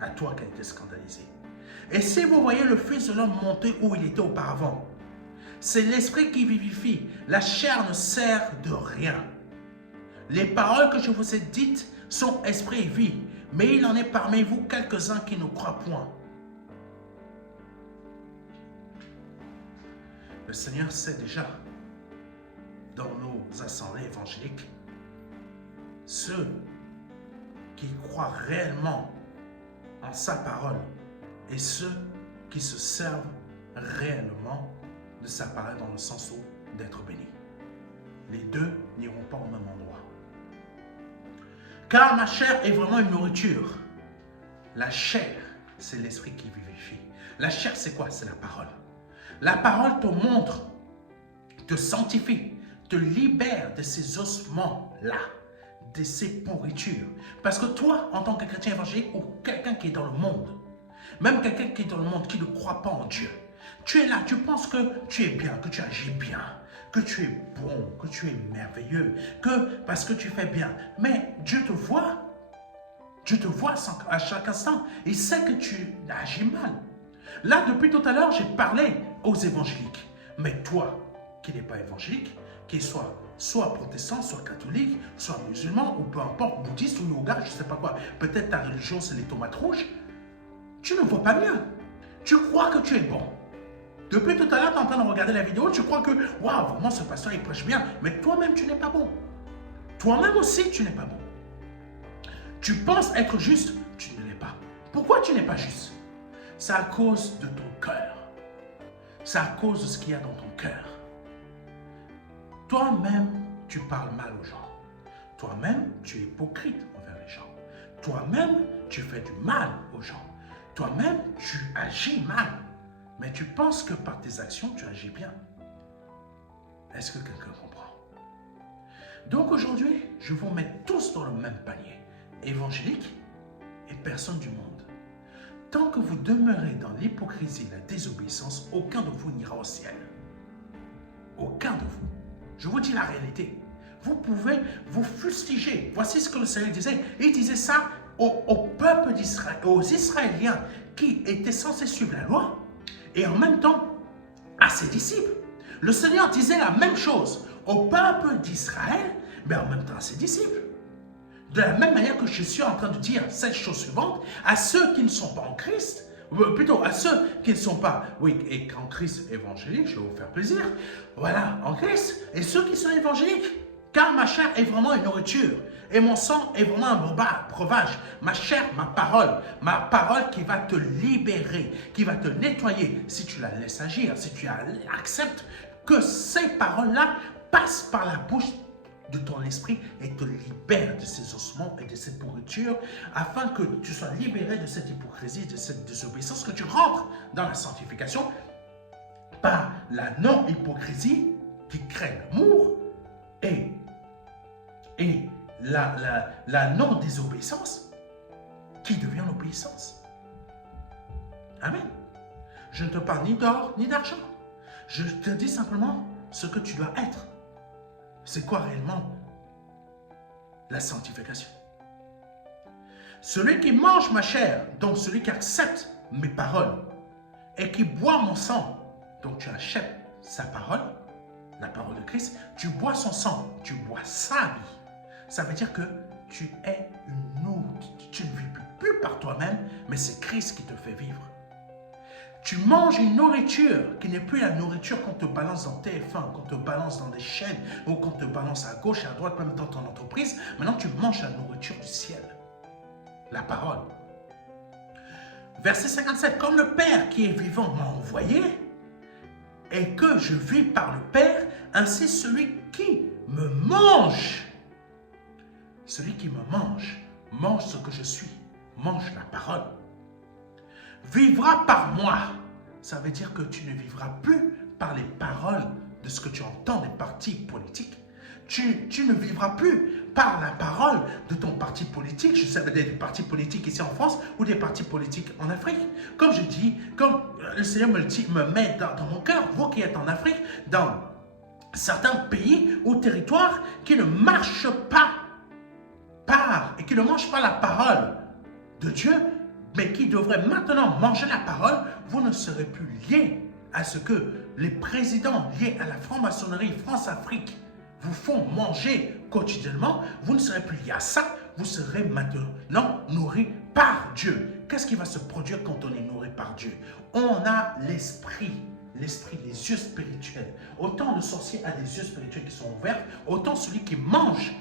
à toi qui a été scandalisé. Et si vous voyez le Fils de l'homme monter où il était auparavant, c'est l'esprit qui vivifie, la chair ne sert de rien. Les paroles que je vous ai dites sont esprit et vie, mais il en est parmi vous quelques-uns qui ne croient point. Le Seigneur sait déjà, dans nos assemblées évangéliques, ceux qui croient réellement en sa parole et ceux qui se servent réellement de sa parole dans le sens où d'être bénis. Les deux n'iront pas au même endroit. Car ma chair est vraiment une nourriture. La chair, c'est l'esprit qui vivifie. La chair, c'est quoi? C'est la parole. La parole te montre, te sanctifie, te libère de ces ossements-là, de ces pourritures. Parce que toi, en tant que chrétien évangélique ou quelqu'un qui est dans le monde, même quelqu'un qui est dans le monde, qui ne croit pas en Dieu, tu es là, tu penses que tu es bien, que tu agis bien, que tu es bon, que tu es merveilleux, que parce que tu fais bien. Mais Dieu te voit à chaque instant. Il sait que tu agis mal. Là, depuis tout à l'heure, j'ai parlé aux évangéliques. Mais toi, qui n'es pas évangélique, qu'il soit soit protestant, soit catholique, soit musulman, ou peu importe, bouddhiste ou yoga, je ne sais pas quoi. Peut-être ta religion, c'est les tomates rouges. Tu ne vois pas mieux. Tu crois que tu es bon. Depuis tout à l'heure, tu es en train de regarder la vidéo, tu crois que, waouh, vraiment, ce pasteur, il prêche bien. Mais toi-même, tu n'es pas bon. Toi-même aussi, tu n'es pas bon. Tu penses être juste, tu ne l'es pas. Pourquoi tu n'es pas juste? C'est à cause de ton cœur. C'est à cause de ce qu'il y a dans ton cœur. Toi-même, tu parles mal aux gens. Toi-même, tu es hypocrite envers les gens. Toi-même, tu fais du mal aux gens. Toi-même, tu agis mal. Mais tu penses que par tes actions, tu agis bien. Est-ce que quelqu'un comprend? Donc aujourd'hui, je vous mets tous dans le même panier. Évangélique et personne du monde. Tant que vous demeurez dans l'hypocrisie et la désobéissance, aucun de vous n'ira au ciel. Aucun de vous. Je vous dis la réalité. Vous pouvez vous fustiger. Voici ce que le Seigneur disait. Il disait ça au peuple d'Israël, aux Israéliens qui étaient censés suivre la loi et en même temps à ses disciples. Le Seigneur disait la même chose au peuple d'Israël, mais en même temps à ses disciples. De la même manière que je suis en train de dire cette chose suivante à ceux qui ne sont pas en Christ, plutôt à ceux qui ne sont pas, oui, et qu'en Christ évangélique, je vais vous faire plaisir, voilà, en Christ, et ceux qui sont évangéliques, car ma chair est vraiment une nourriture, et mon sang est vraiment un breuvage, ma chair, ma parole qui va te libérer, qui va te nettoyer, si tu la laisses agir, si tu acceptes que ces paroles-là passent par la bouche de ton esprit et te libère de ces ossements et de cette pourriture afin que tu sois libéré de cette hypocrisie, de cette désobéissance, que tu rentres dans la sanctification par la non-hypocrisie qui crée l'amour et la non-désobéissance qui devient l'obéissance. Amen. Je ne te parle ni d'or ni d'argent. Je te dis simplement ce que tu dois être. C'est quoi réellement la sanctification? Celui qui mange ma chair, donc celui qui accepte mes paroles, et qui boit mon sang, donc tu achètes sa parole, la parole de Christ, tu bois son sang, tu bois sa vie. Ça veut dire que tu es tu ne vis plus par toi-même, mais c'est Christ qui te fait vivre. Tu manges une nourriture qui n'est plus la nourriture qu'on te balance dans TF1, qu'on te balance dans des chaînes ou qu'on te balance à gauche et à droite, même dans ton entreprise. Maintenant, tu manges la nourriture du ciel, la parole. Verset 57, comme le Père qui est vivant m'a envoyé et que je vis par le Père, ainsi celui qui me mange, mange ce que je suis, mange la parole. Vivra par moi. Ça veut dire que tu ne vivras plus par les paroles de ce que tu entends des partis politiques. Tu ne vivras plus par la parole de ton parti politique, je sais des partis politiques ici en France ou des partis politiques en Afrique. Comme je dis, comme le Seigneur me met dans mon cœur, vous qui êtes en Afrique, dans certains pays ou territoires qui ne marchent pas et qui ne mangent pas la parole de Dieu, mais qui devrait maintenant manger la parole, vous ne serez plus liés à ce que les présidents liés à la franc-maçonnerie France-Afrique vous font manger quotidiennement. Vous ne serez plus liés à ça, vous serez maintenant nourris par Dieu. Qu'est-ce qui va se produire quand on est nourri par Dieu? On a l'esprit, les yeux spirituels. Autant le sorcier a des yeux spirituels qui sont ouverts, autant celui qui mange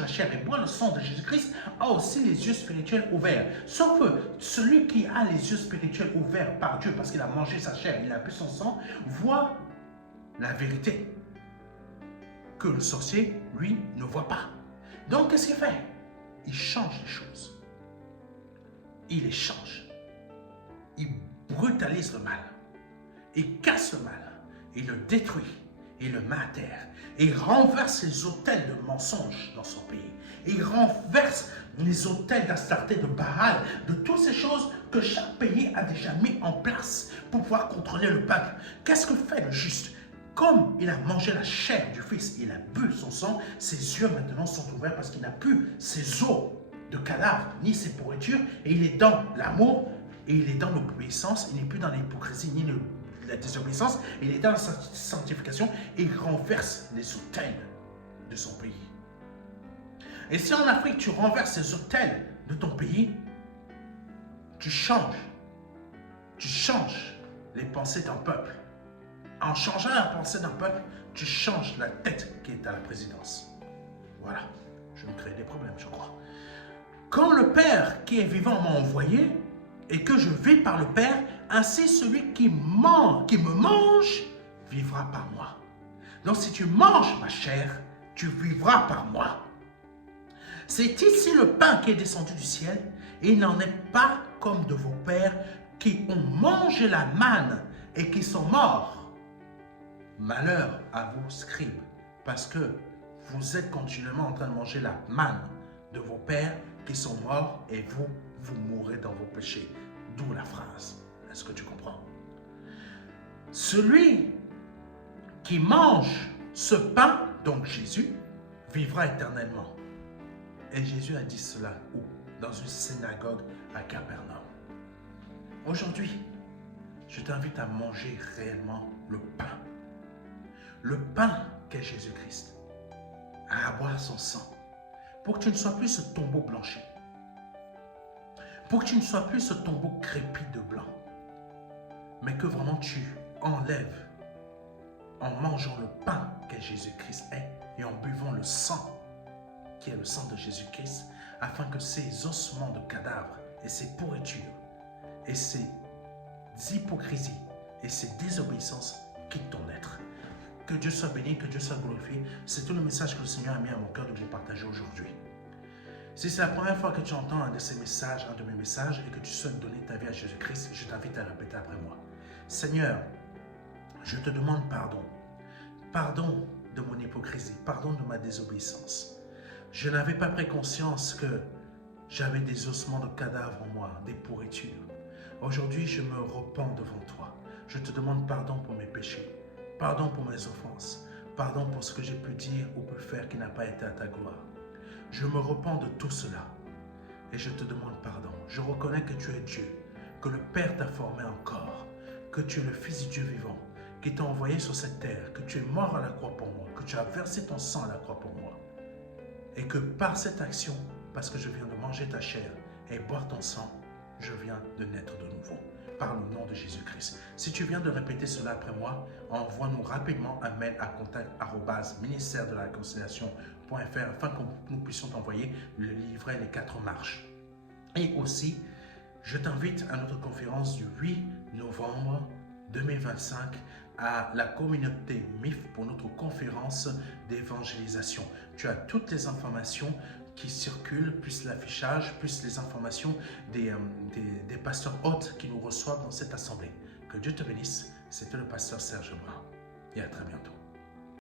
la chair et boit le sang de Jésus-Christ a aussi les yeux spirituels ouverts. Sauf que celui qui a les yeux spirituels ouverts par Dieu parce qu'il a mangé sa chair, il a bu son sang, voit la vérité que le sorcier, lui, ne voit pas. Donc, qu'est-ce qu'il fait? Il change les choses. Il les change. Il brutalise le mal. Il casse le mal. Il le détruit. Il le met à terre. Il renverse les autels de mensonges dans son pays. Il renverse les autels d'Astarté, de Baal, de toutes ces choses que chaque pays a déjà mis en place pour pouvoir contrôler le peuple. Qu'est-ce que fait le juste? Comme il a mangé la chair du Fils, il a bu son sang, ses yeux maintenant sont ouverts parce qu'il n'a plus ses os de cadavre, ni ses pourritures, et il est dans l'amour, et il est dans l'obéissance, il n'est plus dans l'hypocrisie, ni la désobéissance, il est dans la sanctification, et il renverse les autels de son pays. Et si en Afrique, tu renverses les autels de ton pays, tu changes les pensées d'un peuple. En changeant la pensée d'un peuple, tu changes la tête qui est à la présidence. Voilà, je me crée des problèmes, je crois. Quand le Père qui est vivant m'a envoyé, et que je vis par le Père, ainsi celui qui me mange, vivra par moi. Donc si tu manges ma chair, tu vivras par moi. C'est ici le pain qui est descendu du ciel, et il n'en est pas comme de vos pères qui ont mangé la manne et qui sont morts. Malheur à vous, scribes, parce que vous êtes continuellement en train de manger la manne de vos pères qui sont morts et vous mourrez dans vos péchés. D'où la phrase. Est-ce que tu comprends? Celui qui mange ce pain, donc Jésus, vivra éternellement. Et Jésus a dit cela où? Dans une synagogue à Capernaum. Aujourd'hui, je t'invite à manger réellement le pain. Le pain qu'est Jésus-Christ. À boire son sang. Pour que tu ne sois plus ce tombeau blanchi. Pour que tu ne sois plus ce tombeau crépi de blanc. Mais que vraiment tu enlèves en mangeant le pain qu'est Jésus-Christ est et en buvant le sang qui est le sang de Jésus-Christ, afin que ces ossements de cadavres et ces pourritures et ces hypocrisies et ces désobéissances quittent ton être. Que Dieu soit béni, que Dieu soit glorifié. C'est tout le message que le Seigneur a mis à mon cœur de vous partager aujourd'hui. Si c'est la première fois que tu entends un de ces messages, un de mes messages, et que tu souhaites donner ta vie à Jésus-Christ, je t'invite à répéter après moi. Seigneur, je te demande pardon. Pardon de mon hypocrisie, pardon de ma désobéissance. Je n'avais pas pris conscience que j'avais des ossements de cadavres en moi, des pourritures. Aujourd'hui, je me repens devant toi. Je te demande pardon pour mes péchés, pardon pour mes offenses, pardon pour ce que j'ai pu dire ou pu faire qui n'a pas été à ta gloire. Je me repens de tout cela et je te demande pardon. Je reconnais que tu es Dieu, que le Père t'a formé encore, que tu es le Fils du Dieu vivant, qui t'a envoyé sur cette terre, que tu es mort à la croix pour moi, que tu as versé ton sang à la croix pour moi. Et que par cette action, parce que je viens de manger ta chair et boire ton sang, je viens de naître de nouveau, par le nom de Jésus-Christ. Si tu viens de répéter cela après moi, envoie-nous rapidement un mail à contact@ministère-de-la-réconciliation.fr afin que nous puissions t'envoyer le livret Les 4 marches. Et aussi, je t'invite à notre conférence du 8 novembre 2025 à la communauté MIF pour notre conférence d'évangélisation. Tu as toutes les informations qui circulent, plus l'affichage, plus les informations des pasteurs hôtes qui nous reçoivent dans cette assemblée. Que Dieu te bénisse. C'était le pasteur Serge Brun. Et à très bientôt.